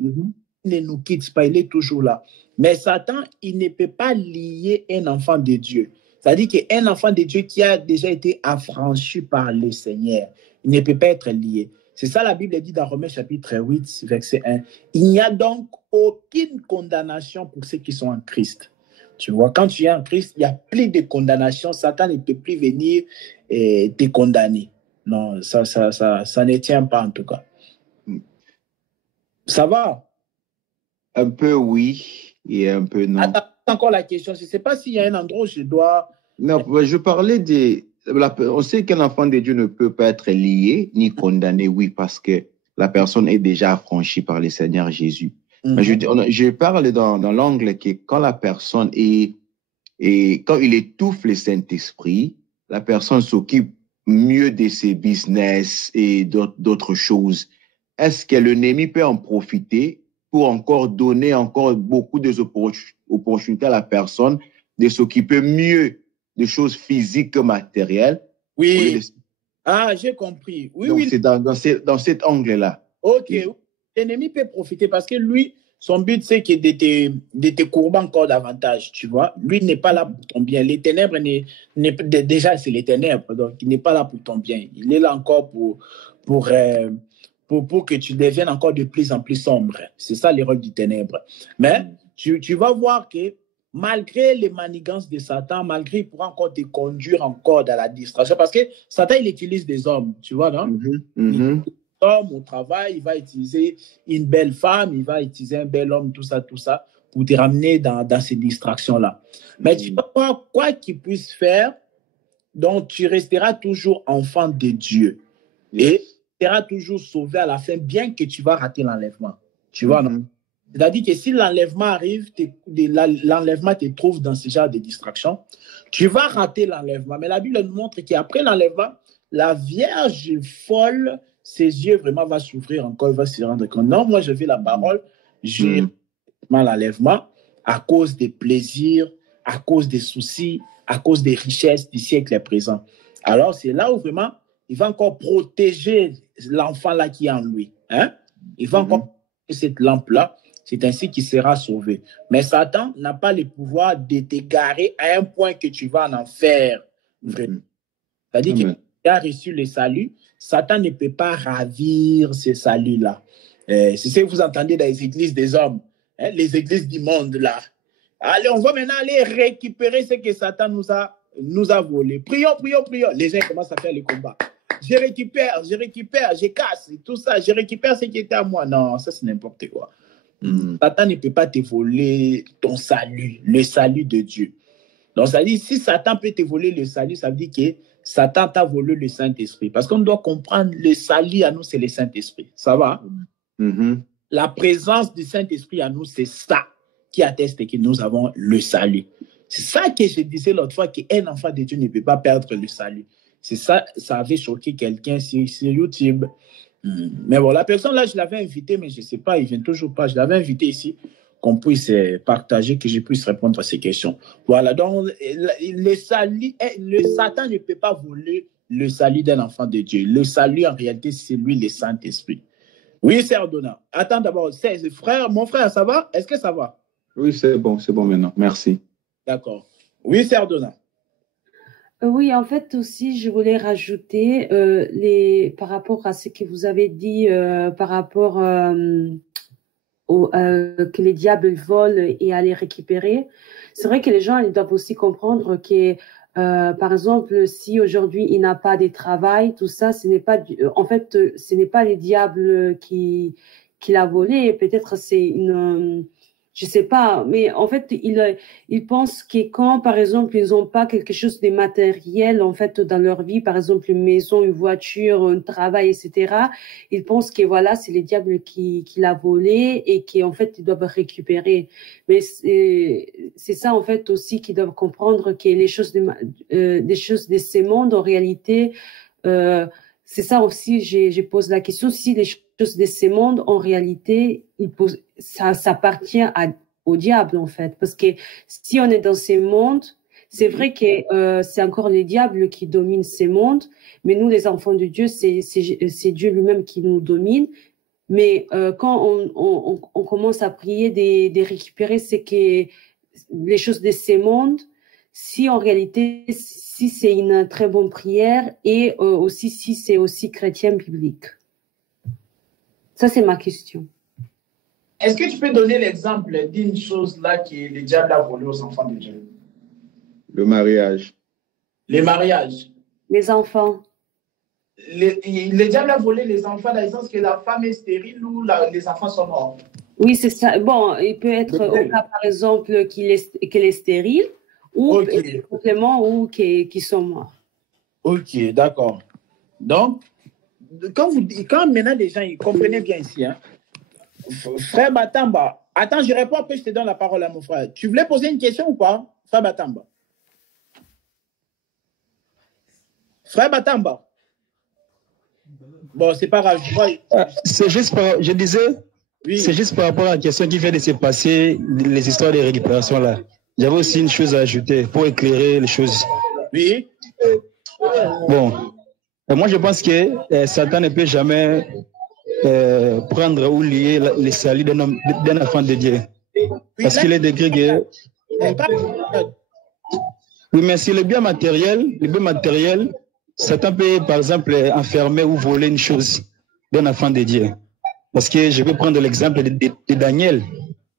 ne nous quitte pas, il est toujours là. Mais Satan, il ne peut pas lier un enfant de Dieu. C'est-à-dire qu'un enfant de Dieu qui a déjà été affranchi par le Seigneur, il ne peut pas être lié. C'est ça la Bible dit dans Romains chapitre 8, verset 1. Il n'y a donc aucune condamnation pour ceux qui sont en Christ. Tu vois, quand tu es en Christ, il n'y a plus de condamnation. Satan ne peut plus venir te condamner. Non, ça ne tient pas en tout cas. Ça va? Un peu oui et un peu non. Attends encore la question. Je ne sais pas s'il y a un endroit où je dois... Non, je parlais on sait qu'un enfant de Dieu ne peut pas être lié ni condamné, oui, parce que la personne est déjà affranchie par le Seigneur Jésus. Mais je parle dans l'angle que quand la personne quand il étouffe le Saint-Esprit, la personne s'occupe mieux de ses business et d'autres choses. Est-ce que l'ennemi peut en profiter pour encore donner encore beaucoup d'opportunités à la personne de s'occuper mieux de choses physiques que matérielles? Oui. Ah, j'ai compris. Oui, donc, oui. c'est dans cet angle-là. OK. L'ennemi peut profiter parce que lui, son but, c'est de te courber encore davantage, tu vois. Lui n'est pas là pour ton bien. Les ténèbres, déjà, c'est les ténèbres. Donc, il n'est pas là pour ton bien. Il est là encore pour que tu deviennes encore de plus en plus sombre. C'est ça le rôle du ténèbre. Mais tu vas voir que malgré les manigances de Satan, malgré il pourra encore te conduire encore dans la distraction, parce que Satan, il utilise des hommes, tu vois, non? homme au travail, il va utiliser une belle femme, il va utiliser un bel homme, tout ça, pour te ramener dans ces distractions-là. Mais tu vois, quoi qu'il puisse faire, donc tu resteras toujours enfant de Dieu. Et tu seras toujours sauvé à la fin, bien que tu vas rater l'enlèvement. Tu vois, non? C'est-à-dire que si l'enlèvement arrive, l'enlèvement te trouve dans ce genre de distraction, tu vas rater l'enlèvement. Mais la Bible nous montre qu'après l'enlèvement, la Vierge folle, ses yeux vraiment vont s'ouvrir encore, il va se rendre compte. Non, moi je vis la parole, j'ai l'enlèvement à cause des plaisirs, à cause des soucis, à cause des richesses du siècle présent. Alors c'est là où vraiment il va encore protéger l'enfant là qui est en lui. Hein? Il va encore protéger cette lampe-là. C'est ainsi qu'il sera sauvé. Mais Satan n'a pas le pouvoir de t'égarer à un point que tu vas en enfer. C'est-à-dire qu'il a reçu le salut. Satan ne peut pas ravir ce salut-là. C'est ce que vous entendez dans les églises des hommes, hein, les églises du monde là. Allez, on va maintenant aller récupérer ce que Satan nous a volé. Prions. Les gens commencent à faire le combat. Je récupère, je casse, tout ça. Je récupère ce qui était à moi. Non, ça c'est n'importe quoi. Satan ne peut pas te voler ton salut, le salut de Dieu. Donc ça dit, si Satan peut te voler le salut, ça veut dire que Satan t'a volé le Saint-Esprit. Parce qu'on doit comprendre, le salut à nous, c'est le Saint-Esprit. Ça va? La présence du Saint-Esprit à nous, c'est ça qui atteste que nous avons le salut. C'est ça que je disais l'autre fois, qu'un enfant de Dieu ne peut pas perdre le salut. C'est ça, ça avait choqué quelqu'un sur YouTube. Mais bon, la personne là, je l'avais invité, mais je ne sais pas, il ne vient toujours pas. Je l'avais invité ici, qu'on puisse partager, que je puisse répondre à ces questions. Voilà, donc le Satan ne peut pas voler le salut d'un enfant de Dieu. Le salut, en réalité, c'est lui, le Saint-Esprit. Oui, Sœur Donna. Attends d'abord, mon frère, ça va? Est-ce que ça va? Oui, c'est bon maintenant. Merci. D'accord. Oui, Sœur Donna. Oui, en fait aussi, je voulais rajouter par rapport à ce que vous avez dit par rapport que les diables volent et à les récupérer. C'est vrai que les gens ils doivent aussi comprendre que par exemple, si aujourd'hui il n'a pas de travail, tout ça, ce n'est pas ce n'est pas les diables qui l'a volé. Peut-être c'est une je sais pas, mais en fait, ils pensent que quand, par exemple, ils n'ont pas quelque chose de matériel, en fait, dans leur vie, par exemple, une maison, une voiture, un travail, etc., ils pensent que voilà, c'est les diables qui l'a volé et qu'en fait, ils doivent récupérer. Mais c'est ça, en fait, aussi qu'ils doivent comprendre que les choses des choses de ce monde, en réalité, c'est ça aussi, je pose la question, si les choses de ce monde, en réalité, ça appartient au diable, en fait. Parce que si on est dans ces mondes, c'est vrai que c'est encore les diables qui dominent ces mondes, mais nous, les enfants de Dieu, c'est Dieu lui-même qui nous domine. Mais quand on commence à prier de récupérer ce que les choses de ces mondes, si en réalité, si c'est une très bonne prière et aussi si c'est aussi chrétien biblique. Ça, c'est ma question. Est-ce que tu peux donner l'exemple d'une chose là que le diable a volé aux enfants de Dieu? Le mariage. Les mariages. Les enfants. Le diable a volé les enfants dans le sens que la femme est stérile ou les enfants sont morts. Oui, c'est ça. Bon, il peut être au cas, par exemple, qu'elle est stérile ou complètement ou qu'ils sont morts. Ok, d'accord. Donc, quand maintenant les gens, ils comprenaient bien ici, hein? Frère Batamba, attends, je réponds, après je te donne la parole à mon frère. Tu voulais poser une question ou pas, frère Batamba? Frère Batamba. Bon, c'est pas grave. C'est juste je disais, oui. C'est juste par rapport à la question qui vient de se passer, les histoires de récupération là. J'avais aussi une chose à ajouter pour éclairer les choses. Oui. Bon, moi je pense que Satan ne peut jamais prendre ou lier les salut d'un enfant de Dieu. Parce qu'il est décrit que... Oui, mais si le bien matériel, Satan peut, par exemple, enfermer ou voler une chose d'un enfant de Dieu. Parce que je vais prendre l'exemple de Daniel.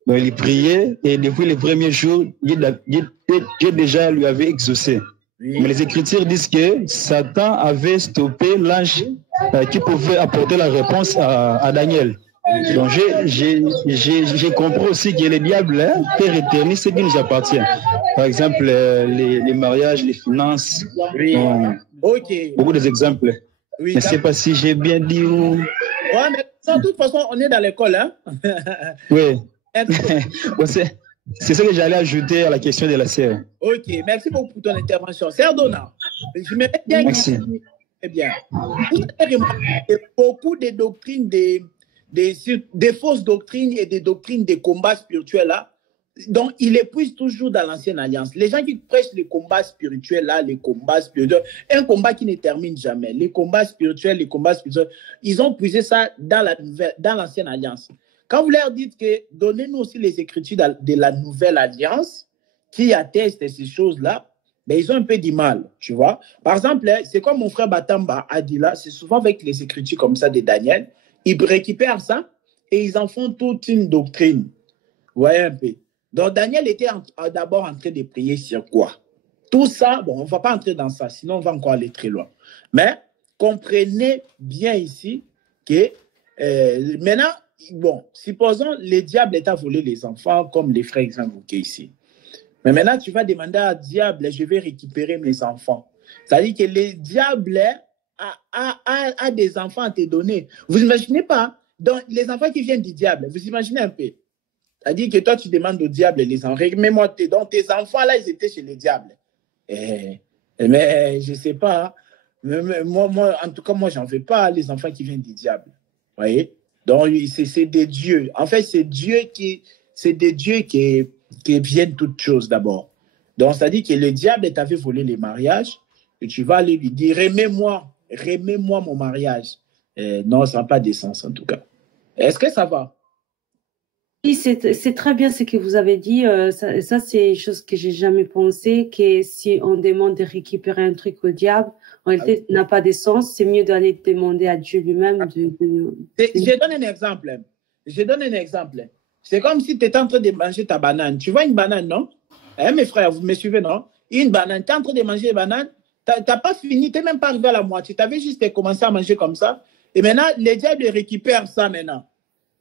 Donc, il priait et depuis le premier jour, Dieu déjà lui avait exaucé. Oui. Mais les Écritures disent que Satan avait stoppé l'ange qui pouvait apporter la réponse à Daniel. Donc, j'ai compris aussi que le diable, hein, terre éternelle, c'est ce qui nous appartient. Par exemple, les mariages, les finances. Oui. Ok. Beaucoup d'exemples. Oui, je ne sais pas si j'ai bien dit ou... Ouais, mais de toute façon, on est dans l'école, hein? Oui. C'est ce que j'allais ajouter à la question de la sœur. Ok, merci beaucoup pour ton intervention. Sœur Donna, je me mets bien. Merci. Très bien. Vous avez remarqué beaucoup de doctrines, des fausses doctrines et des doctrines des combats spirituels là, donc il épuise toujours dans l'ancienne alliance. Les gens qui prêchent les combats spirituels là, les combats spirituels, un combat qui ne termine jamais. Les combats spirituels, ils ont puisé ça dans l'ancienne alliance. Quand vous leur dites que donnez-nous aussi les écritures de la nouvelle alliance qui attestent ces choses-là, ben, ils ont un peu du mal, tu vois. Par exemple, c'est comme mon frère Batamba a dit là, c'est souvent avec les écritures comme ça de Daniel, ils récupèrent ça et ils en font toute une doctrine. Vous voyez un peu. Donc, Daniel était d'abord en train de prier sur quoi? Tout ça, bon, on ne va pas entrer dans ça, sinon on va encore aller très loin. Mais comprenez bien ici que maintenant, bon, supposons le diable est à voler les enfants, comme les frères invoqués ici. Mais maintenant, tu vas demander à diable, je vais récupérer mes enfants. C'est-à-dire que le diable a des enfants à te donner. Vous imaginez pas? Donc, les enfants qui viennent du diable, vous imaginez un peu? C'est-à-dire que toi, tu demandes au diable les enfants. Remets-moi, donc tes enfants là, ils étaient chez le diable. Mais je ne sais pas. Moi, en tout cas, moi, j'en veux pas les enfants qui viennent du diable. Vous voyez? Donc, c'est des dieux. En fait, c'est des dieux qui viennent toutes choses d'abord. Donc, c'est-à-dire que le diable t'avait volé les mariages et tu vas aller lui dire, remets-moi mon mariage. Non, ça n'a pas de sens en tout cas. Est-ce que ça va? Oui, c'est très bien ce que vous avez dit. Ça c'est une chose que j'ai jamais pensé, que si on demande de récupérer un truc au diable, en réalité, n'a pas de sens. C'est mieux d'aller demander à Dieu lui-même. Je donne un exemple. C'est comme si tu étais en train de manger ta banane. Tu vois une banane, non? Mes frères, vous me suivez, non? Une banane, tu es en train de manger une banane, tu n'as pas fini, tu n'es même pas arrivé à la moitié. Tu avais juste commencé à manger comme ça. Et maintenant, le diable récupère ça maintenant.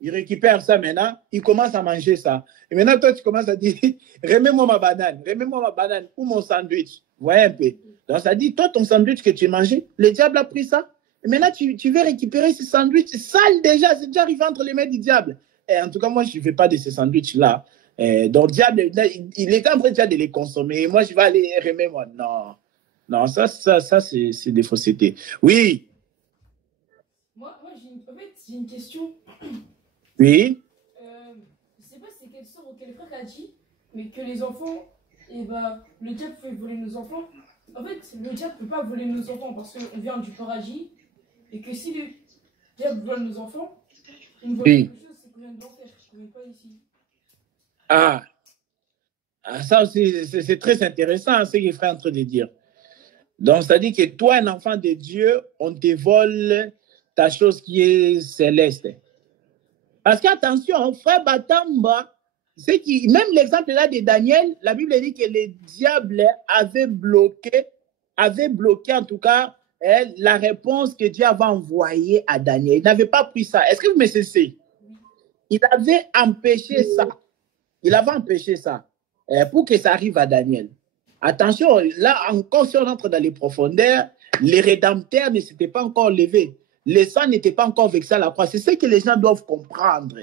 Il récupère ça maintenant, il commence à manger ça. Et maintenant, toi, tu commences à dire, remets-moi ma banane ou mon sandwich. Vous voyez un peu. Donc, ça dit, toi, ton sandwich que tu as mangé, le diable a pris ça. Et maintenant, tu veux récupérer ce sandwich sale déjà, c'est déjà arrivé entre les mains du diable. Et en tout cas, moi, je ne veux pas de ces sandwichs-là. Donc, le diable, il est en train déjà de les consommer. Et moi, je vais aller remets-moi. Non, ça c'est des faussetés. Oui. Moi j'ai une question. Oui. Je ne sais pas si c'est quelle soeur ou quel frère a dit, mais que les enfants, le diable peut voler nos enfants. En fait, le diable ne peut pas voler nos enfants parce qu'on vient du paradis. Et que si le diable vole nos enfants, il vole quelque chose, c'est qu'on vient de l'enfer, qu'on ne vient pas ici. Ça aussi, c'est très intéressant ce qu'il est en train de dire. Donc, c'est-à-dire que toi, un enfant de Dieu, on te vole ta chose qui est céleste. Parce qu'attention, frère Batamba, c'est même l'exemple là de Daniel, la Bible dit que le diable avait bloqué en tout cas la réponse que Dieu avait envoyée à Daniel. Il n'avait pas pris ça. Est-ce que vous me cessez? Il avait empêché ça. Il avait empêché ça pour que ça arrive à Daniel. Attention, là encore, si on entre dans les profondeurs, les rédempteurs ne s'étaient pas encore levés. Le sang n'était pas encore vexé à la croix. C'est ce que les gens doivent comprendre.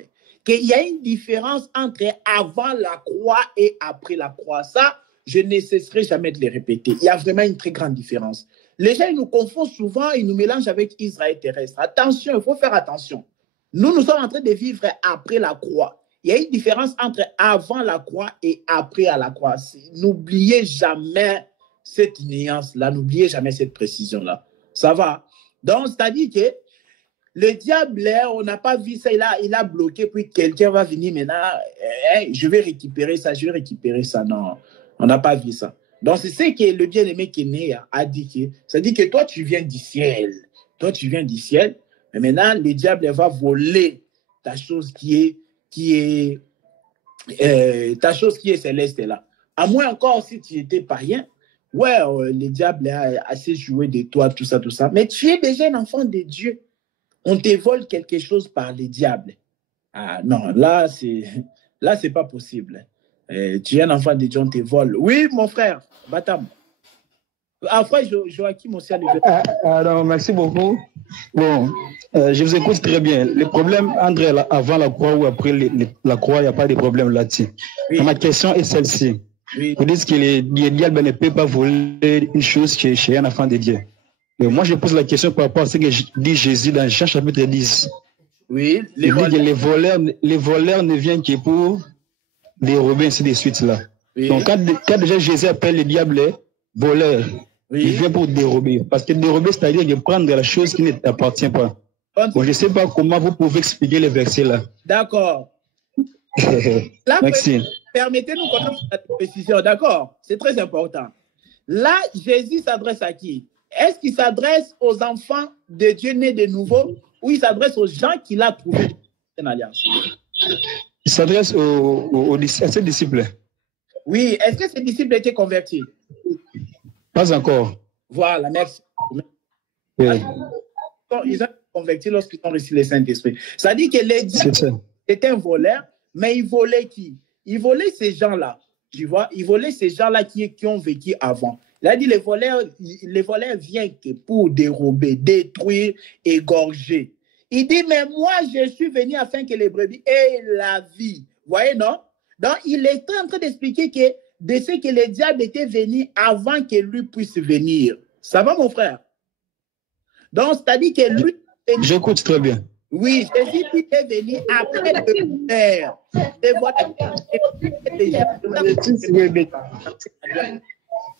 Qu'il y a une différence entre avant la croix et après la croix. Ça, je ne cesserai jamais de le répéter. Il y a vraiment une très grande différence. Les gens, ils nous confondent souvent, ils nous mélangent avec Israël terrestre. Attention, il faut faire attention. Nous sommes en train de vivre après la croix. Il y a une différence entre avant la croix et après à la croix. N'oubliez jamais cette nuance-là, n'oubliez jamais cette précision-là. Ça va? Donc, c'est-à-dire que le diable, on n'a pas vu ça, il a bloqué, puis quelqu'un va venir maintenant, je vais récupérer ça. Non, on n'a pas vu ça. Donc, c'est ce que le bien-aimé Kéné a dit. C'est-à-dire que toi, tu viens du ciel. Mais maintenant, le diable va voler ta chose qui est céleste là. À moins encore si tu étais païen, ouais, le diable a assez joué de toi, tout ça, tout ça. Mais tu es déjà un enfant de Dieu. On te vole quelque chose par le diable. Ah non, là, c'est pas possible. Tu es un enfant de Dieu, on te vole. Oui, mon frère, Batam. Après, Joachim aussi a levé. Alors, merci beaucoup. Bon, je vous écoute très bien. Le problème, André, avant la croix ou après la croix, il n'y a pas de problème là-dessus. Oui. Ma question est celle-ci. Oui. Vous dites que le diable ne peut pas voler une chose qui est chez un enfant de Dieu. Mais moi, je pose la question par rapport à ce que dit Jésus dans Jean chapitre 10. Oui, Il dit que les voleurs ne viennent que pour dérober, ainsi de suite là. Oui. Donc, quand déjà Jésus appelle le diable voleur, Oui. il vient pour dérober. Parce que dérober, c'est-à-dire de prendre la chose qui ne t'appartient pas. Bon, je ne sais pas comment vous pouvez expliquer les versets là. D'accord. Là, merci. Permettez-nous qu'on ait cette précision, d'accord? C'est très important. Là, Jésus s'adresse à qui? Est-ce qu'il s'adresse aux enfants de Dieu nés de nouveau ou il s'adresse aux gens qu'il a trouvés dans l'Alliance? Il s'adresse à ses disciples. Oui, est-ce que ces disciples étaient convertis? Pas encore. Voilà, merci. Oui. Ils ont été convertis lorsqu'ils ont reçu le Saint-Esprit. Ça dit que les diables étaient un voleur, mais ils volaient qui? Ils volaient ces gens-là, tu vois? Ils volaient ces gens-là qui ont vécu avant. Il a dit les voleurs viennent que pour dérober, détruire, égorger. Il dit, mais moi, je suis venu afin que les brebis aient la vie. Vous voyez, non? Donc, il est en train d'expliquer que de ce que le diable était venu avant que lui puisse venir. Ça va, mon frère? Donc, c'est-à-dire que lui... J'écoute très bien. Oui, Jésus est venu après le Père. Et voilà.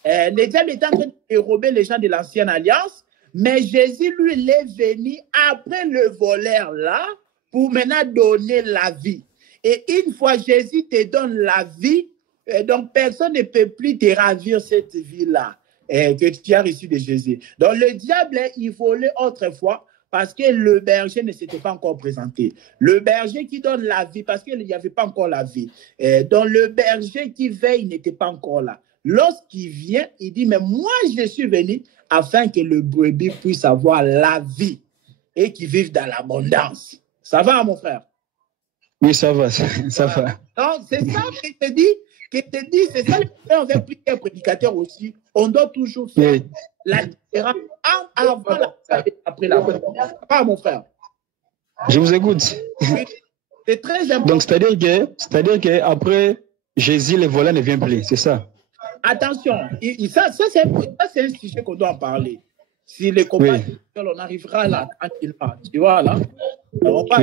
Le diable est en train de dérober les gens de l'ancienne alliance, mais Jésus, lui, il est venu après le voleur là pour maintenant donner la vie. Et une fois Jésus te donne la vie, donc personne ne peut plus te ravir cette vie-là que tu as reçue de Jésus. Donc le diable, il volait autrefois parce que le berger ne s'était pas encore présenté. Le berger qui donne la vie, parce qu'il n'y avait pas encore la vie. Donc le berger qui veille n'était pas encore là. Lorsqu'il vient, il dit, mais moi je suis venu afin que le brebis puisse avoir la vie et qu'il vive dans l'abondance. Ça va, mon frère? Oui, ça va, ça va. Donc, c'est ça que je te dis, c'est ça le problème avec plusieurs prédicateurs aussi. On doit toujours faire la différence avant la et après la mort. Ça va, mon frère? Je vous écoute. Oui, c'est très important. Donc, c'est-à-dire qu'après Jésus, les voleurs ne viennent plus, c'est ça? Attention, ça c'est un sujet qu'on doit en parler. Si les combats, on arrivera là, tranquillement. Tu vois, là, on va